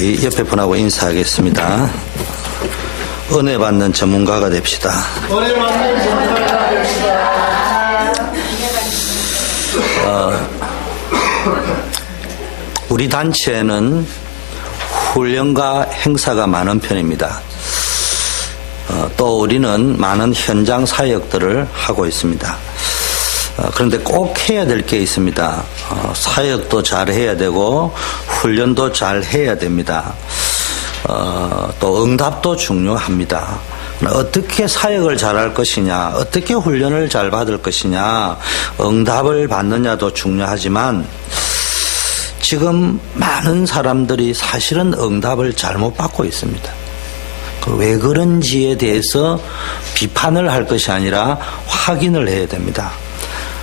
우리 옆에 분하고 인사하겠습니다. 은혜 받는 전문가가 됩시다. 은혜 받는 전문가가 됩시다. 우리 단체는 훈련과 행사가 많은 편입니다. 또 우리는 많은 현장 사역들을 하고 있습니다. 그런데 꼭 해야 될 게 있습니다. 사역도 잘 해야 되고 훈련도 잘 해야 됩니다. 또 응답도 중요합니다. 어떻게 사역을 잘할 것이냐, 어떻게 훈련을 잘 받을 것이냐, 응답을 받느냐도 중요하지만 지금 많은 사람들이 사실은 응답을 잘못 받고 있습니다. 왜 그런지에 대해서 비판을 할 것이 아니라 확인을 해야 됩니다.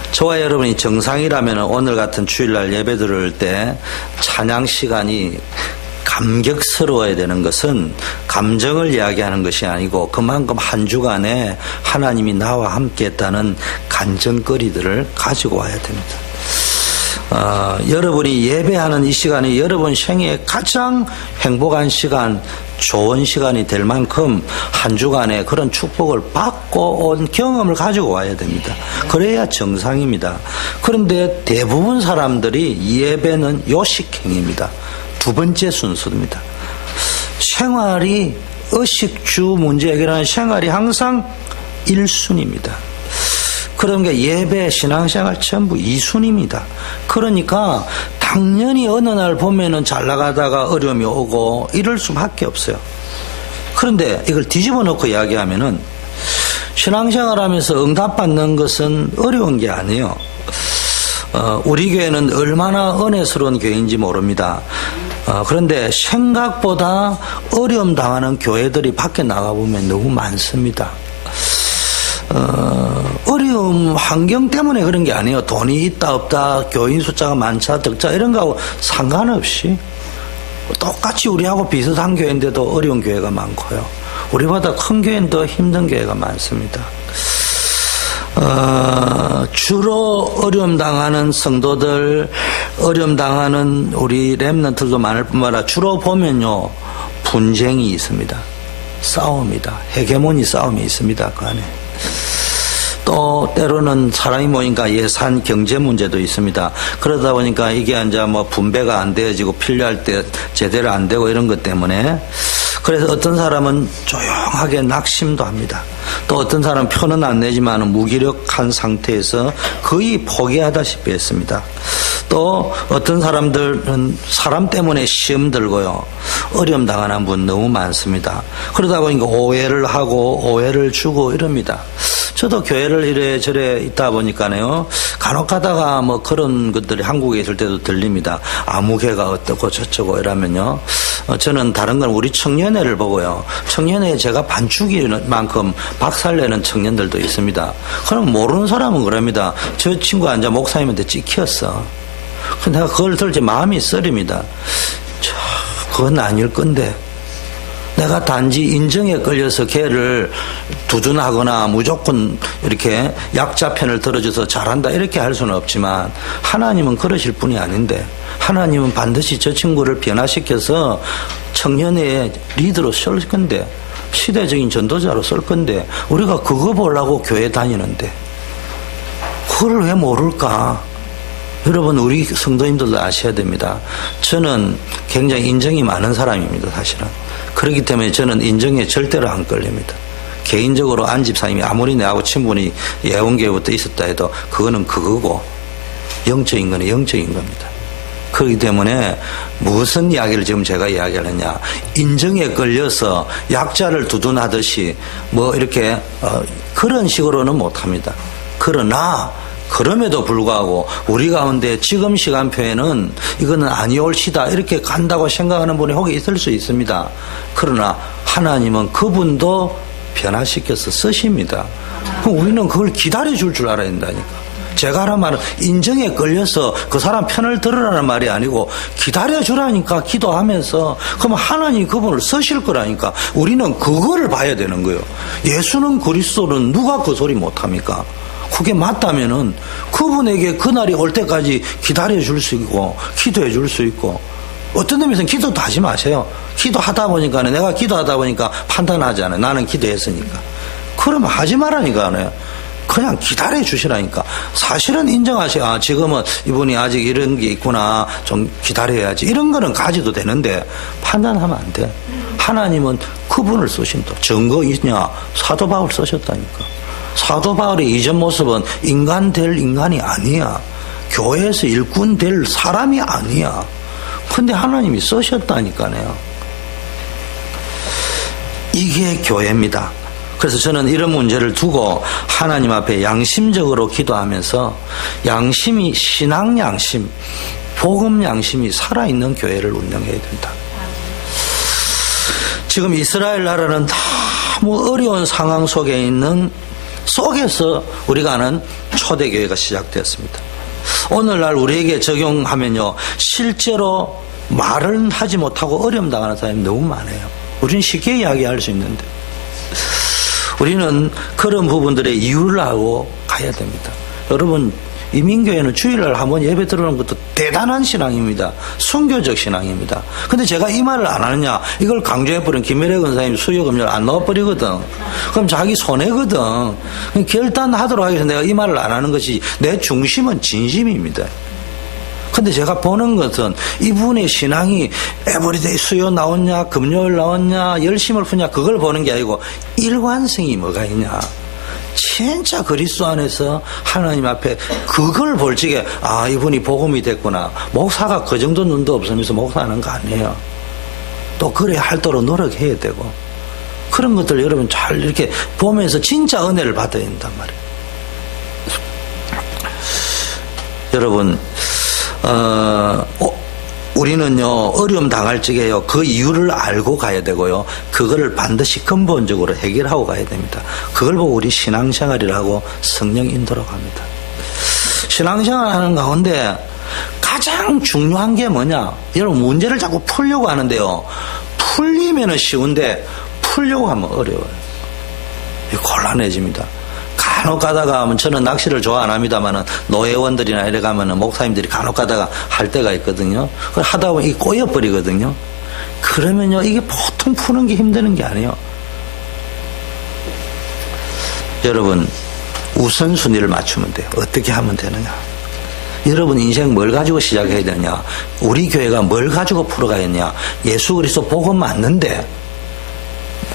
저와 여러분이 정상이라면 오늘 같은 주일날 예배 드릴 때 찬양 시간이 감격스러워야 되는 것은 감정을 이야기하는 것이 아니고 그만큼 한 주간에 하나님이 나와 함께 했다는 간증거리들을 가지고 와야 됩니다. 여러분이 예배하는 이 시간이 여러분 생애에 가장 행복한 시간, 좋은 시간이 될 만큼 한 주간에 그런 축복을 받고 온 경험을 가지고 와야 됩니다. 그래야 정상입니다. 그런데 대부분 사람들이 예배는 요식행위입니다. 두 번째 순서입니다. 생활이 의식주 문제 해결하는 생활이 항상 1순위입니다. 그러니까 예배, 신앙생활 전부 2순위입니다. 그러니까 당연히 어느 날 보면은 잘 나가다가 어려움이 오고 이럴 수밖에 없어요. 그런데 이걸 뒤집어 놓고 이야기하면은 신앙생활 하면서 응답받는 것은 어려운 게 아니에요. 우리 교회는 얼마나 은혜스러운 교회인지 모릅니다. 그런데 생각보다 어려움 당하는 교회들이 밖에 나가보면 너무 많습니다. 어려움 환경 때문에 그런 게 아니에요. 돈이 있다 없다, 교인 숫자가 많자 적자 이런 거하고 상관없이 똑같이 우리하고 비슷한 교회인데도 어려운 교회가 많고요. 우리보다 큰 교회는 더 힘든 교회가 많습니다. 주로 어려움 당하는 성도들, 어려움 당하는 우리 렘넌트들도 많을 뿐만 아니라 주로 보면요, 분쟁이 있습니다. 싸움이다. 헤게모니 싸움이 있습니다. 그 안에. 또 때로는 사람이 모이니까 예산 경제 문제도 있습니다. 그러다 보니까 이게 이제 뭐 분배가 안 되어지고 필요할 때 제대로 안 되고 이런 것 때문에 그래서 어떤 사람은 조용하게 낙심도 합니다. 또 어떤 사람은 표는 안 내지만 무기력한 상태에서 거의 포기하다시피 했습니다. 또 어떤 사람들은 사람 때문에 시험 들고요. 어려움 당하는 분 너무 많습니다. 그러다 보니까 오해를 하고 오해를 주고 이럽니다. 저도 교회를 이래저래 있다 보니까요. 간혹 가다가 뭐 그런 것들이 한국에 있을 때도 들립니다. 아무개가 어떻고 저쩌고 이러면요. 저는 다른 건 우리 청년회를 보고요. 청년회에 제가 반죽일 만큼 박살내는 청년들도 있습니다. 그럼 모르는 사람은 그럽니다. 저 친구 앉아 목사님한테 찍혔어. 근데 내가 그걸 들지 마음이 쓰립니다. 그건 아닐 건데. 내가 단지 인정에 걸려서 걔를 두둔하거나 무조건 이렇게 약자 편을 들어줘서 잘한다 이렇게 할 수는 없지만 하나님은 그러실 분이 아닌데 하나님은 반드시 저 친구를 변화시켜서 청년회의 리더로 쓸 건데 시대적인 전도자로 쓸 건데 우리가 그거 보려고 교회 다니는데 그걸 왜 모를까? 여러분 우리 성도님들도 아셔야 됩니다. 저는 굉장히 인정이 많은 사람입니다. 사실은. 그렇기 때문에 저는 인정에 절대로 안 걸립니다. 개인적으로 안 집사님이 아무리 내하고 친분이 예원교회부터 있었다 해도 그거는 그거고 영적인 거는 영적인 겁니다. 그렇기 때문에 무슨 이야기를 지금 제가 이야기를 했냐. 인정에 걸려서 약자를 두둔하듯이 뭐 이렇게 그런 식으로는 못합니다. 그러나 그럼에도 불구하고 우리 가운데 지금 시간표에는 이거는 아니올시다 이렇게 간다고 생각하는 분이 혹 있을 수 있습니다. 그러나 하나님은 그분도 변화시켜서 쓰십니다. 그럼 우리는 그걸 기다려줄 줄 알아야 된다니까. 제가 하는 말은 인정에 걸려서 그 사람 편을 들으라는 말이 아니고 기다려주라니까 기도하면서 그러면 하나님이 그분을 쓰실 거라니까. 우리는 그거를 봐야 되는 거예요. 예수는 그리스도는 누가 그 소리 못합니까? 그게 맞다면은 그분에게 그날이 올 때까지 기다려 줄 수 있고 기도해 줄 수 있고 어떤 의미에서는 기도도 하지 마세요. 기도하다 보니까 내가 기도하다 보니까 판단하잖아요. 나는 기도했으니까. 그러면 하지 말라니까요. 그냥 기다려 주시라니까. 사실은 인정하세요. 아, 지금은 이분이 아직 이런 게 있구나. 좀 기다려야지. 이런 거는 가져도 되는데 판단하면 안 돼. 하나님은 그분을 쓰신다. 증거 있냐? 사도 바울 쓰셨다니까. 사도 바울의 이전 모습은 인간 될 인간이 아니야. 교회에서 일꾼 될 사람이 아니야. 근데 하나님이 쓰셨다니까요. 이게 교회입니다. 그래서 저는 이런 문제를 두고 하나님 앞에 양심적으로 기도하면서 양심이 신앙 양심, 복음 양심이 살아있는 교회를 운영해야 된다. 지금 이스라엘 나라는 너무 어려운 상황 속에 있는 속에서 우리가 아는 초대교회가 시작되었습니다. 오늘날 우리에게 적용하면요, 실제로 말은 하지 못하고 어려움 당하는 사람이 너무 많아요. 우리는 쉽게 이야기할 수 있는데 우리는 그런 부분들의 이유를 알고 가야 됩니다. 여러분, 이민교회는 주일날 한번 예배 들어오는 것도 대단한 신앙입니다. 순교적 신앙입니다. 근데 제가 이 말을 안 하느냐, 이걸 강조해버린 김일혜 권사님 수요금요일 안 넣어버리거든. 그럼 자기 손해거든. 결단하도록 하기 위해서 내가 이 말을 안 하는 것이 내 중심은 진심입니다. 근데 제가 보는 것은 이분의 신앙이 에브리데이 수요 나왔냐, 금요일 나왔냐, 열심을 푸냐, 그걸 보는 게 아니고 일관성이 뭐가 있냐. 진짜 그리스도 안에서 하나님 앞에 그걸 볼 적에 아, 이분이 복음이 됐구나. 목사가 그 정도 눈도 없으면서 목사하는 거 아니에요. 또 그래야 할도록 노력해야 되고 그런 것들 여러분 잘 이렇게 보면서 진짜 은혜를 받아야 된단 말이에요. 여러분 우리는요, 어려움 당할 적에요, 그 이유를 알고 가야 되고요, 그거를 반드시 근본적으로 해결하고 가야 됩니다. 그걸 보고 우리 신앙생활이라고 성령 인도라고 합니다. 신앙생활 하는 가운데 가장 중요한 게 뭐냐? 여러분, 문제를 자꾸 풀려고 하는데요, 풀리면은 쉬운데 풀려고 하면 어려워요. 곤란해집니다. 간혹 가다가 하면 저는 낚시를 좋아 안 합니다만은 노예원들이나 이래 가면은 목사님들이 간혹 가다가 할 때가 있거든요. 그걸 하다 보면 이게 꼬여버리거든요. 그러면요, 이게 보통 푸는 게 힘드는 게 아니에요. 여러분, 우선순위를 맞추면 돼요. 어떻게 하면 되느냐. 여러분 인생 뭘 가지고 시작해야 되느냐. 우리 교회가 뭘 가지고 풀어가야겠냐. 예수 그리스도 복음 맞는데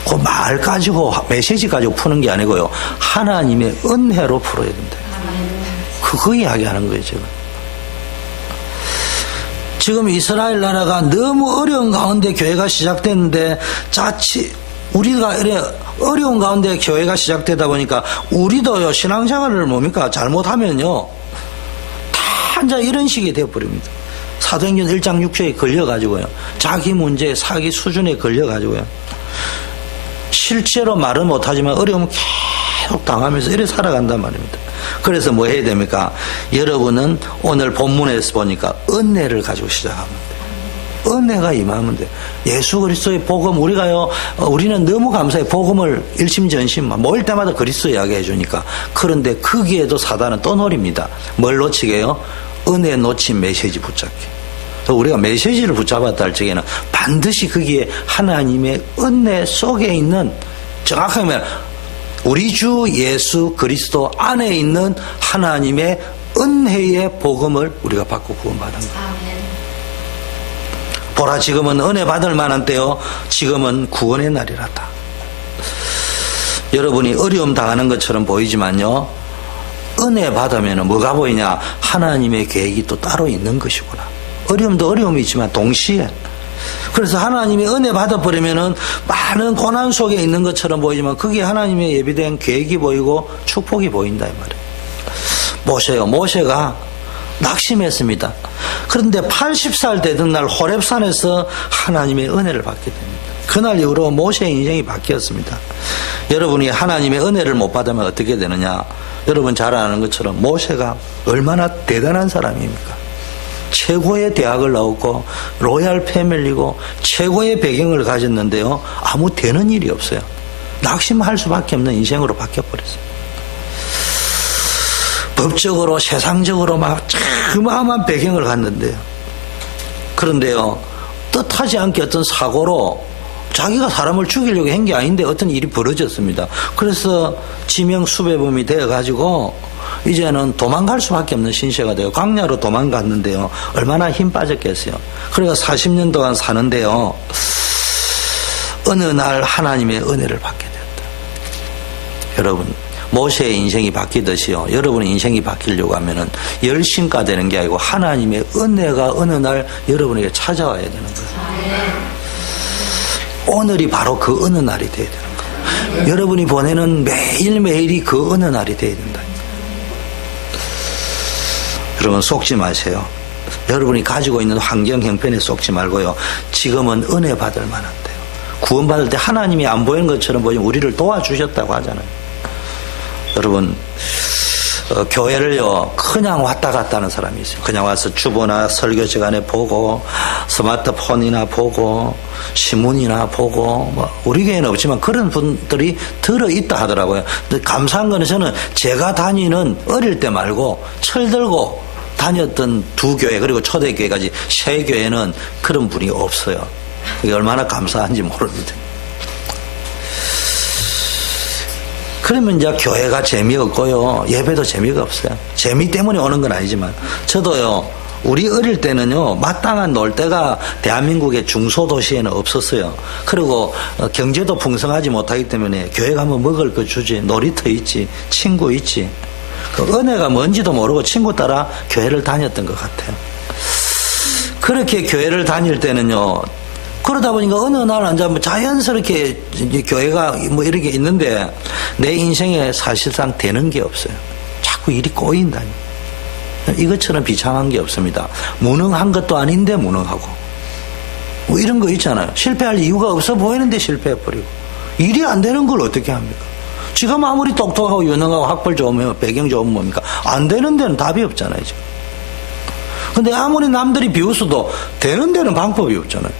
그 말 가지고 메시지 가지고 푸는 게 아니고요, 하나님의 은혜로 풀어야 된다. 그거 이야기하는 거예요. 지금 이스라엘 나라가 너무 어려운 가운데 교회가 시작됐는데 자칫 우리가 이래 어려운 가운데 교회가 시작되다 보니까 우리도요, 신앙생활을 뭡니까 잘못하면요 다 이제 이런 식이 되어버립니다. 사도행전 1장 6절에 걸려가지고요, 자기 문제 사기 수준에 걸려가지고요, 실제로 말은 못하지만 어려움을 계속 당하면서 이렇게 살아간단 말입니다. 그래서 뭐 해야 됩니까? 여러분은 오늘 본문에서 보니까 은혜를 가지고 시작하면 돼요. 은혜가 임하면 돼요. 예수 그리스도의 복음, 우리는 너무 감사해요. 복음을 일심전심 모일 때마다 그리스도 이야기해 주니까. 그런데 거기에도 사단은 또 노립니다. 뭘 놓치게요? 은혜 놓친 메시지 붙잡기. 우리가 메시지를 붙잡았다 할 적에는 반드시 거기에 하나님의 은혜 속에 있는, 정확하게 말하면 우리 주 예수 그리스도 안에 있는 하나님의 은혜의 복음을 우리가 받고 구원받은 거예요. 보라, 지금은 은혜 받을 만한 때요, 지금은 구원의 날이라다. 여러분이 어려움 당하는 것처럼 보이지만요, 은혜 받으면 뭐가 보이냐? 하나님의 계획이 또 따로 있는 것이구나. 어려움도 어려움이 있지만 동시에, 그래서 하나님의 은혜 받아버리면은 많은 고난 속에 있는 것처럼 보이지만 그게 하나님의 예비된 계획이 보이고 축복이 보인다 이 말이에요. 모세가 낙심했습니다. 그런데 80살 되던 날 호렙산에서 하나님의 은혜를 받게 됩니다. 그날 이후로 모세의 인생이 바뀌었습니다. 여러분이 하나님의 은혜를 못 받으면 어떻게 되느냐? 여러분 잘 아는 것처럼 모세가 얼마나 대단한 사람입니까? 최고의 대학을 나오고 로얄 패밀리고 최고의 배경을 가졌는데요, 아무 되는 일이 없어요. 낙심할 수밖에 없는 인생으로 바뀌어버렸어요. 법적으로 세상적으로 막 어마어마한 배경을 갖는데요, 그런데요 뜻하지 않게 어떤 사고로 자기가 사람을 죽이려고 한 게 아닌데 어떤 일이 벌어졌습니다. 그래서 지명 수배범이 되어가지고 이제는 도망갈 수밖에 없는 신세가 돼요. 광야로 도망갔는데요. 얼마나 힘 빠졌겠어요. 그러니까 40년 동안 사는데요. 어느 날 하나님의 은혜를 받게 됐다. 여러분, 모세의 인생이 바뀌듯이요. 여러분의 인생이 바뀌려고 하면은 열심가 되는 게 아니고 하나님의 은혜가 어느 날 여러분에게 찾아와야 되는 거예요. 오늘이 바로 그 어느 날이 돼야 되는 거예요. 여러분이 보내는 매일매일이 그 어느 날이 돼야 된다. 여러분 속지 마세요. 여러분이 가지고 있는 환경 형편에 속지 말고요. 지금은 은혜 받을 만한데요. 구원받을 때 하나님이 안 보이는 것처럼 보이면 우리를 도와주셨다고 하잖아요. 여러분 교회를요 그냥 왔다 갔다 하는 사람이 있어요. 그냥 와서 주보나 설교 시간에 보고 스마트폰이나 보고 신문이나 보고 뭐 우리 교회는 없지만 그런 분들이 들어있다 하더라고요. 근데 감사한 거는 저는 제가 다니는 어릴 때 말고 철들고 다녔던 두 교회 그리고 초대교회까지 세 교회는 그런 분이 없어요. 그게 얼마나 감사한지 모릅니다. 그러면 이제 교회가 재미없고요. 예배도 재미가 없어요. 재미 때문에 오는 건 아니지만 저도요. 우리 어릴 때는요. 마땅한 놀대가 대한민국의 중소도시에는 없었어요. 그리고 경제도 풍성하지 못하기 때문에 교회 가면 먹을 거 주지. 놀이터 있지. 친구 있지. 그 은혜가 뭔지도 모르고 친구 따라 교회를 다녔던 것 같아요. 그렇게 교회를 다닐 때는요. 그러다 보니까 어느 날 이제 뭐 자연스럽게 교회가 뭐 이렇게 있는데 내 인생에 사실상 되는 게 없어요. 자꾸 일이 꼬인다니. 이것처럼 비참한 게 없습니다. 무능한 것도 아닌데 무능하고. 뭐 이런 거 있잖아요. 실패할 이유가 없어 보이는데 실패해버리고. 일이 안 되는 걸 어떻게 합니까? 지금 아무리 똑똑하고 유능하고 학벌 좋으면 배경 좋으면 뭡니까? 안 되는 데는 답이 없잖아요. 지금. 근데 아무리 남들이 비웃어도 되는 데는 방법이 없잖아요.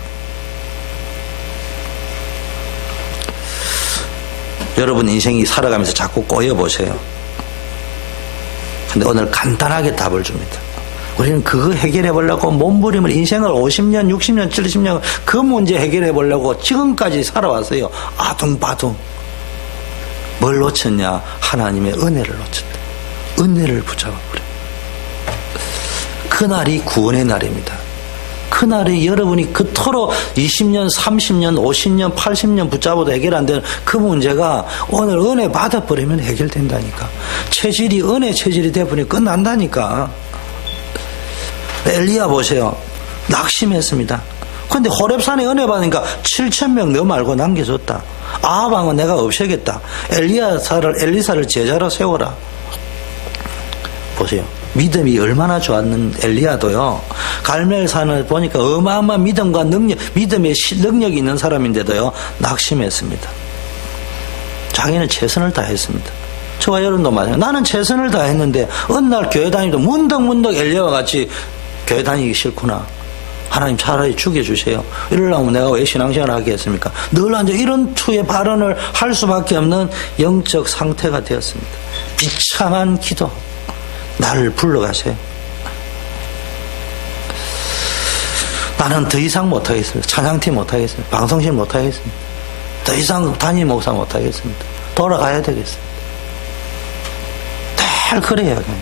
여러분 인생이 살아가면서 자꾸 꼬여보세요. 근데 오늘 간단하게 답을 줍니다. 우리는 그거 해결해 보려고 몸부림을 인생을 50년, 60년, 70년 그 문제 해결해 보려고 지금까지 살아왔어요. 아둥바둥. 뭘 놓쳤냐? 하나님의 은혜를 놓쳤다. 은혜를 붙잡아버려. 그날이 구원의 날입니다. 그날이 여러분이 그토록 20년, 30년, 50년, 80년 붙잡아도 해결 안 되는 그 문제가 오늘 은혜 받아버리면 해결된다니까. 체질이 은혜 체질이 돼버리면 끝난다니까. 엘리야 보세요. 낙심했습니다. 근데 호렙산에 은혜 받으니까 7,000명 너 말고 남겨줬다. 아합왕은 내가 없애겠다. 엘리사를 제자로 세워라. 보세요. 믿음이 얼마나 좋았는 엘리야도요. 갈멜산을 보니까 어마어마한 믿음과 능력, 믿음의 능력이 있는 사람인데도요. 낙심했습니다. 자기는 최선을 다했습니다. 저와 여러분도 마찬가지예요. 나는 최선을 다했는데 어느 날 교회 다니도 문득문득 엘리야와 같이 교회 다니기 싫구나. 하나님 차라리 죽여주세요. 이러려면 내가 왜 신앙생활을 하겠습니까? 늘 앉아 이런 투의 발언을 할 수밖에 없는 영적 상태가 되었습니다. 비참한 기도. 나를 불러가세요. 나는 더 이상 못하겠습니다. 찬양팀 못하겠습니다. 방송실 못하겠습니다. 더 이상 담임 목사 못하겠습니다. 돌아가야 되겠습니다. 늘 그래야 합니다.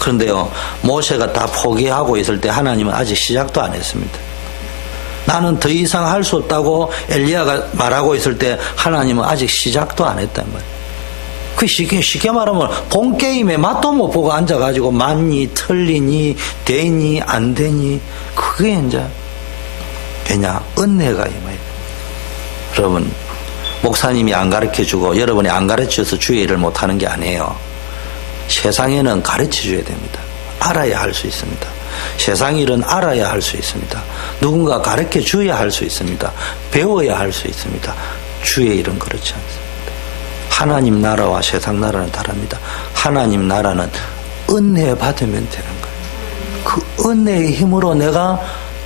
그런데요, 모세가 다 포기하고 있을 때 하나님은 아직 시작도 안 했습니다. 나는 더 이상 할 수 없다고 엘리야가 말하고 있을 때 하나님은 아직 시작도 안 했단 말이에요. 그 쉽게 말하면 본 게임에 맛도 못 보고 앉아가지고 맞니 틀리니 되니 안 되니 그게 이제 왜냐 은혜가 임해요. 여러분 목사님이 안 가르쳐주고 여러분이 안 가르쳐서 주의 일을 못하는 게 아니에요. 세상에는 가르쳐줘야 됩니다. 알아야 할 수 있습니다. 세상 일은 알아야 할 수 있습니다. 누군가 가르쳐줘야 할 수 있습니다. 배워야 할 수 있습니다. 주의 일은 그렇지 않습니다. 하나님 나라와 세상 나라는 다릅니다. 하나님 나라는 은혜 받으면 되는 거예요. 그 은혜의 힘으로 내가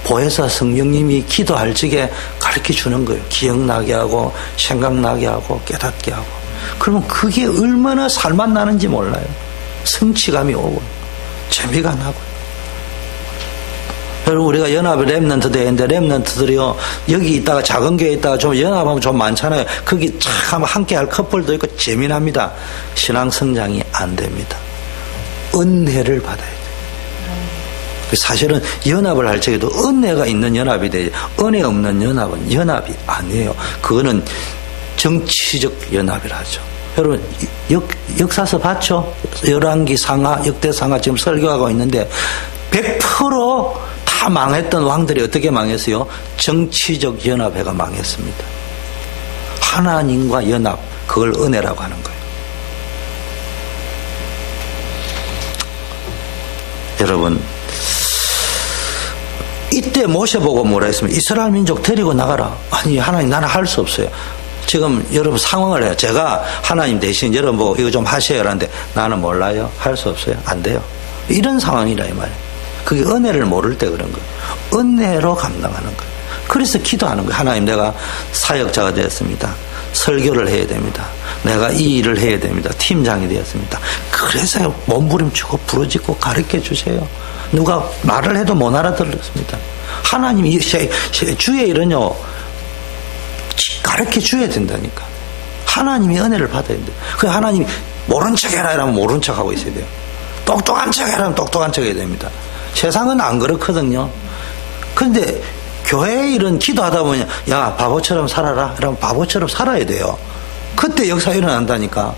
보혜사 성령님이 기도할 적에 가르쳐 주는 거예요. 기억나게 하고 생각나게 하고 깨닫게 하고. 그러면 그게 얼마나 살맛 나는지 몰라요. 성취감이 오고 재미가 나고. 여러분, 우리가 연합의 렘넌트 대회인데, 렘넌트들이요, 여기 있다가 작은 교회에 있다가 좀 연합하면 좀 많잖아요. 거기 참 함께 할 커플도 있고 재미납니다. 신앙 성장이 안 됩니다. 은혜를 받아야 돼요. 사실은 연합을 할 적에도 은혜가 있는 연합이 돼요. 은혜 없는 연합은 연합이 아니에요. 그거는 정치적 연합이라 하죠. 여러분, 역사서 봤죠? 열왕기 상하, 역대 상하 지금 설교하고 있는데 100% 다 망했던 왕들이 어떻게 망했어요? 정치적 연합회가 망했습니다. 하나님과 연합, 그걸 은혜라고 하는 거예요. 여러분, 이때 모세보고 뭐라 했습니까? 이스라엘 민족 데리고 나가라. 아니, 하나님, 나는 할 수 없어요. 지금 여러분 상황을 해요. 제가 하나님 대신 여러분 보고 이거 좀 하셔야 하는데 나는 몰라요. 할 수 없어요. 안 돼요. 이런 상황이라 이 말이에요. 그게 은혜를 모를 때 그런 거예요. 은혜로 감당하는 거예요. 그래서 기도하는 거예요. 하나님, 내가 사역자가 되었습니다. 설교를 해야 됩니다. 내가 이 일을 해야 됩니다. 팀장이 되었습니다. 그래서 몸부림치고 부르짖고 가르쳐 주세요. 누가 말을 해도 못 알아들었습니다. 하나님이 주의 일은요, 가르쳐 줘야 된다니까. 하나님이 은혜를 받아야 돼요. 그 하나님이 모른 척 해라 이러면 모른 척 하고 있어야 돼요. 똑똑한 척 해라 하면 똑똑한 척 해야 됩니다. 세상은 안 그렇거든요. 그런데 교회 일은 기도하다 보면, 야, 바보처럼 살아라. 이러면 바보처럼 살아야 돼요. 그때 역사 일어난다니까.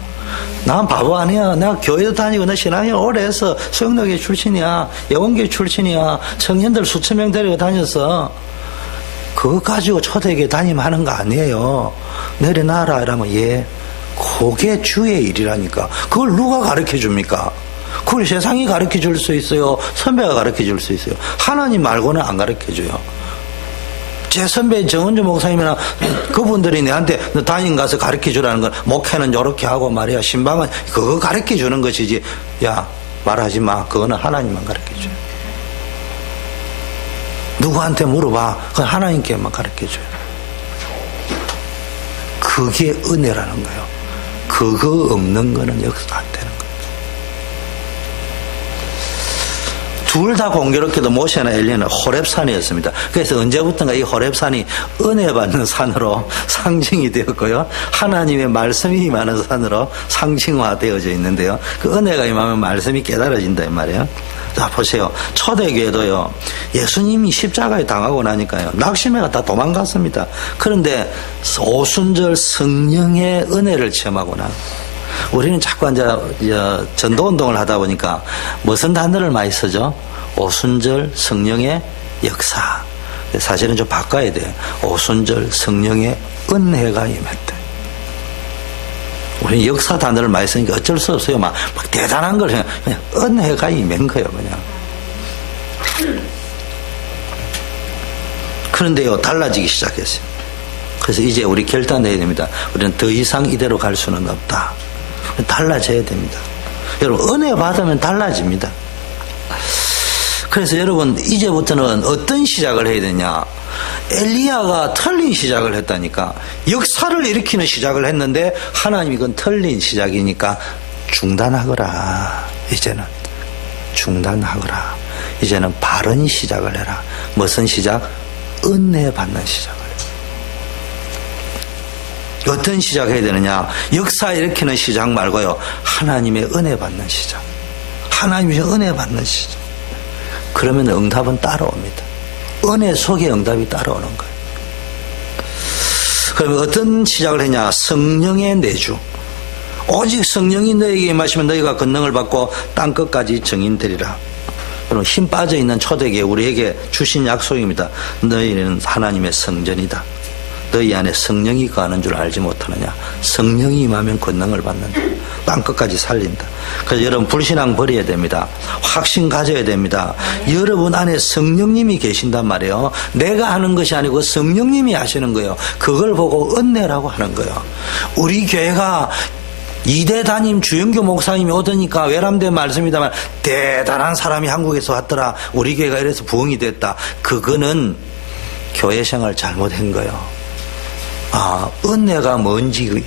난 바보 아니야. 내가 교회도 다니고 나 신앙을 오래 해서 수영노교 출신이야. 예원교 출신이야. 청년들 수천 명 데리고 다녔어. 그거 가지고 초대교회 다니면 하는 거 아니에요. 내려놔라 이러면 예. 그게 주의 일이라니까. 그걸 누가 가르쳐 줍니까? 그걸 세상이 가르쳐 줄 수 있어요. 선배가 가르쳐 줄 수 있어요. 하나님 말고는 안 가르쳐 줘요. 제 선배 정은주 목사님이나 그분들이 내한테 너 담임 가서 가르쳐 주라는 건 목회는 요렇게 하고 말이야. 신방은 그거 가르쳐 주는 것이지. 야, 말하지 마. 그거는 하나님만 가르쳐 줘요. 누구한테 물어봐. 그건 하나님께만 가르쳐 줘요. 그게 은혜라는 거예요. 그거 없는 거는 역사 안 되는 거예요. 둘 다 공교롭게도 모세나 엘리야는 호렙산이었습니다. 그래서 언제부턴가 이 호렙산이 은혜 받는 산으로 상징이 되었고요. 하나님의 말씀이 임하는 산으로 상징화되어져 있는데요. 그 은혜가 임하면 말씀이 깨달아진다 이 말이에요. 자, 보세요. 초대교회도요, 예수님이 십자가에 당하고 나니까요, 낙심해가 다 도망갔습니다. 그런데 오순절 성령의 은혜를 체험하고 나. 우리는 자꾸 이제 전도운동을 하다 보니까 무슨 단어를 많이 쓰죠? 오순절 성령의 역사. 사실은 좀 바꿔야 돼요. 오순절 성령의 은혜가 임했다. 우리는 역사 단어를 많이 쓰니까 어쩔 수 없어요. 막 대단한 걸 그냥 은혜가 임한 거예요, 그냥. 그런데요, 달라지기 시작했어요. 그래서 이제 우리 결단해야 됩니다. 우리는 더 이상 이대로 갈 수는 없다. 달라져야 됩니다. 여러분, 은혜 받으면 달라집니다. 그래서 여러분, 이제부터는 어떤 시작을 해야 되냐? 엘리야가 틀린 시작을 했다니까. 역사를 일으키는 시작을 했는데 하나님이 그건 틀린 시작이니까 중단하거라. 이제는 중단하거라. 이제는 바른 시작을 해라. 무슨 시작? 은혜 받는 시작을. 어떤 시작해야 되느냐? 역사 일으키는 시작 말고요. 하나님의 은혜 받는 시작. 하나님의 은혜 받는 시작. 그러면 응답은 따라옵니다. 은혜 속에 응답이 따라오는 거예요. 그러면 어떤 시작을 했냐? 성령의 내주. 오직 성령이 너에게 임하시면 너희가 권능을 받고 땅끝까지 증인되리라. 여러분, 힘 빠져있는 초대교회 우리에게 주신 약속입니다. 너희는 하나님의 성전이다. 너희 안에 성령이 거하는 줄 알지 못하느냐. 성령이 임하면 권능을 받는다. 땅끝까지 살린다. 그래서 여러분, 불신앙 버려야 됩니다. 확신 가져야 됩니다. 여러분 안에 성령님이 계신단 말이에요. 내가 하는 것이 아니고 성령님이 하시는 거예요. 그걸 보고 은혜라고 하는 거예요. 우리 교회가 이대 담임 주영교 목사님이 오더니까 외람된 말씀이다만 대단한 사람이 한국에서 왔더라. 우리 교회가 이래서 부흥이 됐다. 그거는 교회 생활 잘못한 거예요. 아, 은혜가 뭔지,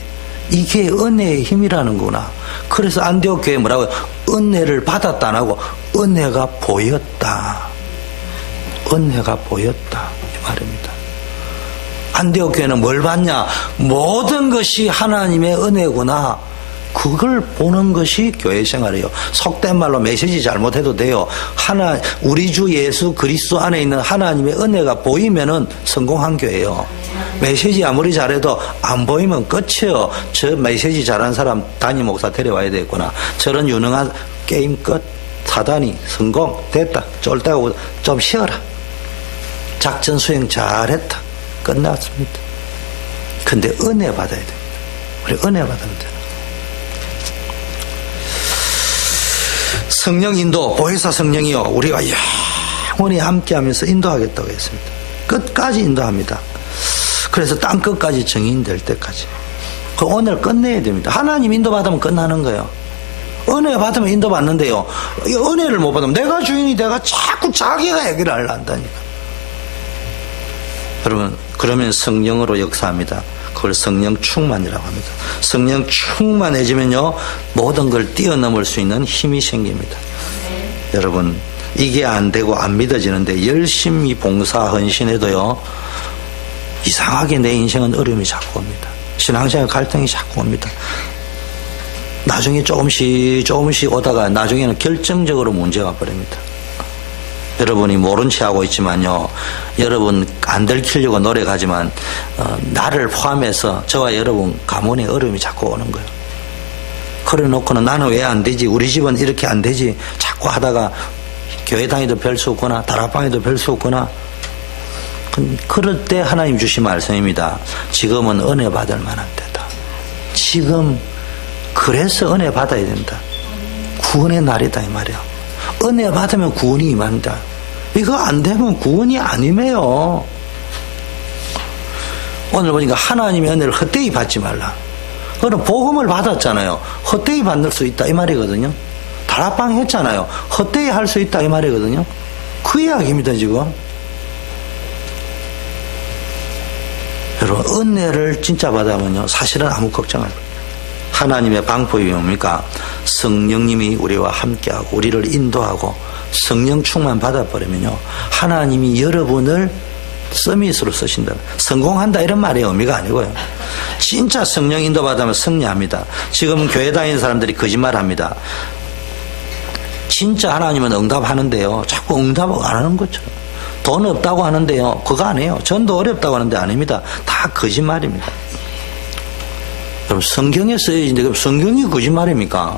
이게 은혜의 힘이라는구나. 그래서 안디옥 교회 뭐라고요? 은혜를 받았다 안 하고 은혜가 보였다. 은혜가 보였다 이 말입니다. 안디옥 교회는 뭘 봤냐? 모든 것이 하나님의 은혜구나. 그걸 보는 것이 교회 생활이에요. 속된 말로 메시지 잘못해도 돼요. 우리 주 예수 그리스도 안에 있는 하나님의 은혜가 보이면은 성공한 교회예요. 메시지 아무리 잘해도 안 보이면 끝이에요. 저 메시지 잘한 사람 담임 목사 데려와야 되겠구나. 저런 유능한 게임 끝. 사단이 성공 됐다. 쫄다고 좀 쉬어라. 작전 수행 잘했다. 끝났습니다. 근데 은혜 받아야 됩니다. 우리 은혜 받아야 돼요. 성령 인도, 보혜사 성령이요. 우리가 영원히 함께하면서 인도하겠다고 했습니다. 끝까지 인도합니다. 그래서 땅 끝까지 정인될 때까지. 그 오늘 끝내야 됩니다. 하나님 인도받으면 끝나는 거예요. 은혜 받으면 인도받는데요. 은혜를 못 받으면 내가 주인이 내가 자꾸 자기가 얘기를 하려 한다니까. 여러분, 그러면 성령으로 역사합니다. 그걸 성령 충만이라고 합니다. 성령 충만해지면요, 모든 걸 뛰어넘을 수 있는 힘이 생깁니다. 여러분, 이게 안 되고 안 믿어지는데 열심히 봉사 헌신해도요, 이상하게 내 인생은 어려움이 자꾸 옵니다. 신앙생활 갈등이 자꾸 옵니다. 나중에 조금씩 오다가 나중에는 결정적으로 문제가 버립니다. 여러분이 모른 채 하고 있지만요, 여러분 안 들키려고 노력하지만 나를 포함해서 저와 여러분 가문에 어려움이 자꾸 오는 거예요. 그래 놓고는 나는 왜 안 되지, 우리 집은 이렇게 안 되지 자꾸 하다가 교회 다니도 별 수 없구나, 다락방에도 별 수 없구나. 그럴 때 하나님 주신 말씀입니다. 지금은 은혜 받을 만한 때다. 지금 그래서 은혜 받아야 된다. 구원의 날이다 이 말이야. 은혜 받으면 구원이 임한다. 이거 안 되면 구원이 안 임해요. 오늘 보니까 하나님의 은혜를 헛되이 받지 말라. 그럼 복음을 받았잖아요. 헛되이 받을 수 있다 이 말이거든요. 다락방 했잖아요. 헛되이 할 수 있다 이 말이거든요. 그 이야기입니다 지금. 여러분, 은혜를 진짜 받으면요, 사실은 아무 걱정할 거예요. 하나님의 방법이 뭡니까? 성령님이 우리와 함께하고 우리를 인도하고 성령 충만 받아버리면요, 하나님이 여러분을 서밋으로 쓰신다. 성공한다 이런 말의 의미가 아니고요. 진짜 성령 인도 받으면 승리합니다. 지금 교회 다니는 사람들이 거짓말합니다. 진짜 하나님은 응답하는데요, 자꾸 응답 안 하는 것처럼. 돈 없다고 하는데요, 그거 아니에요. 전도 어렵다고 하는데 아닙니다. 다 거짓말입니다. 여러분, 성경에 쓰여있는데 성경이 거짓말입니까?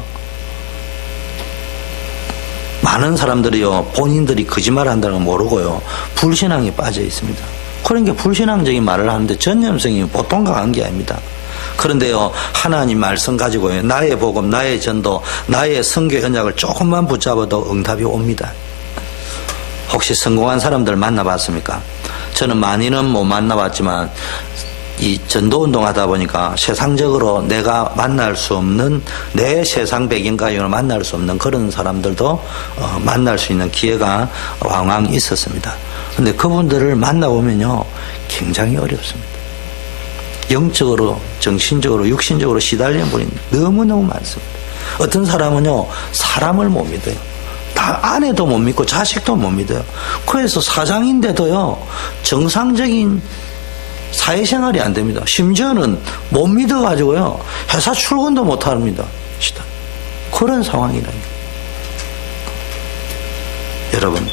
많은 사람들이요, 본인들이 거짓말 한다는 걸 모르고요, 불신앙에 빠져 있습니다. 그러니까 불신앙적인 말을 하는데 전념성이 보통 강한 게 아닙니다. 그런데요, 하나님 말씀 가지고요, 나의 복음, 나의 전도, 나의 선교 언약을 조금만 붙잡아도 응답이 옵니다. 혹시 성공한 사람들 만나봤습니까? 저는 많이는 못 만나봤지만 이 전도운동 하다 보니까 세상적으로 내가 만날 수 없는, 내 세상 배경가요는 만날 수 없는 그런 사람들도 만날 수 있는 기회가 왕왕 있었습니다. 근데 그분들을 만나보면요, 굉장히 어렵습니다. 영적으로, 정신적으로, 육신적으로 시달리는 분이 너무너무 많습니다. 어떤 사람은요, 사람을 못 믿어요. 아내도 못 믿고 자식도 못 믿어요. 그래서 사장인데도요, 정상적인 사회생활이 안 됩니다. 심지어는 못 믿어가지고요, 회사 출근도 못 합니다. 그런 상황이라니까. 여러분,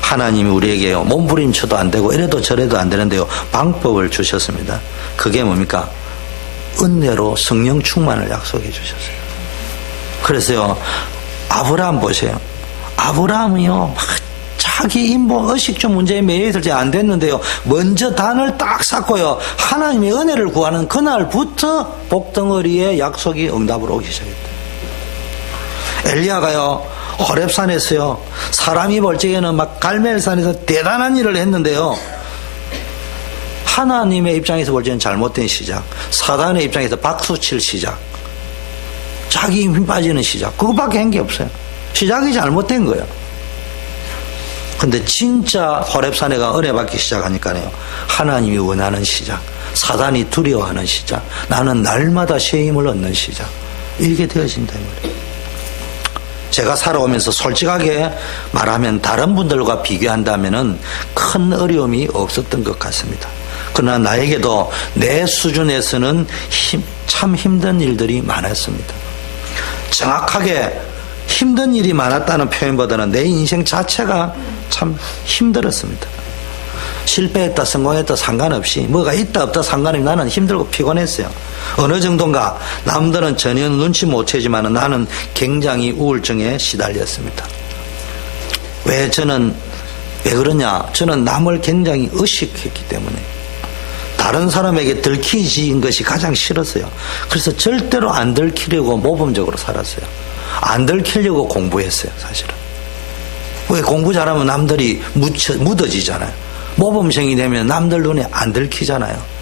하나님이 우리에게요, 몸부림쳐도 안 되고 이래도 저래도 안 되는데요, 방법을 주셨습니다. 그게 뭡니까? 은혜로 성령 충만을 약속해 주셨어요. 그래서요, 아브라함 보세요. 아브라함이요, 막 자기 인보 의식주 문제에 매여 있을 때 안 됐는데요, 먼저 단을 딱 쌓고요, 하나님의 은혜를 구하는 그날부터 복덩어리의 약속이 응답으로 오기 시작했다. 엘리야가요, 호렙산에서요, 사람이 볼 적에는 막 갈멜산에서 대단한 일을 했는데요, 하나님의 입장에서 볼 적에는 잘못된 시작, 사단의 입장에서 박수칠 시작, 자기 힘 빠지는 시작, 그거밖에 한 게 없어요. 시작이 잘못된 거예요. 근데 진짜 호렙산에 가 은혜 받기 시작하니까요, 하나님이 원하는 시작, 사단이 두려워하는 시작, 나는 날마다 새 힘을 얻는 시작, 이게 되어진다 이 말이에요. 제가 살아오면서 솔직하게 말하면 다른 분들과 비교한다면은 큰 어려움이 없었던 것 같습니다. 그러나 나에게도 내 수준에서는 참 힘든 일들이 많았습니다. 정확하게 힘든 일이 많았다는 표현보다는 내 인생 자체가 참 힘들었습니다. 실패했다 성공했다 상관없이 뭐가 있다 없다 상관없이 나는 힘들고 피곤했어요. 어느 정도인가 남들은 전혀 눈치 못 채지만 나는 굉장히 우울증에 시달렸습니다. 왜 그러냐? 저는 남을 굉장히 의식했기 때문에 다른 사람에게 들키진 것이 가장 싫었어요. 그래서 절대로 안 들키려고 모범적으로 살았어요. 안 들키려고 공부했어요, 사실은. 왜 공부 잘하면 남들이 묻어지잖아요. 모범생이 되면 남들 눈에 안 들키잖아요.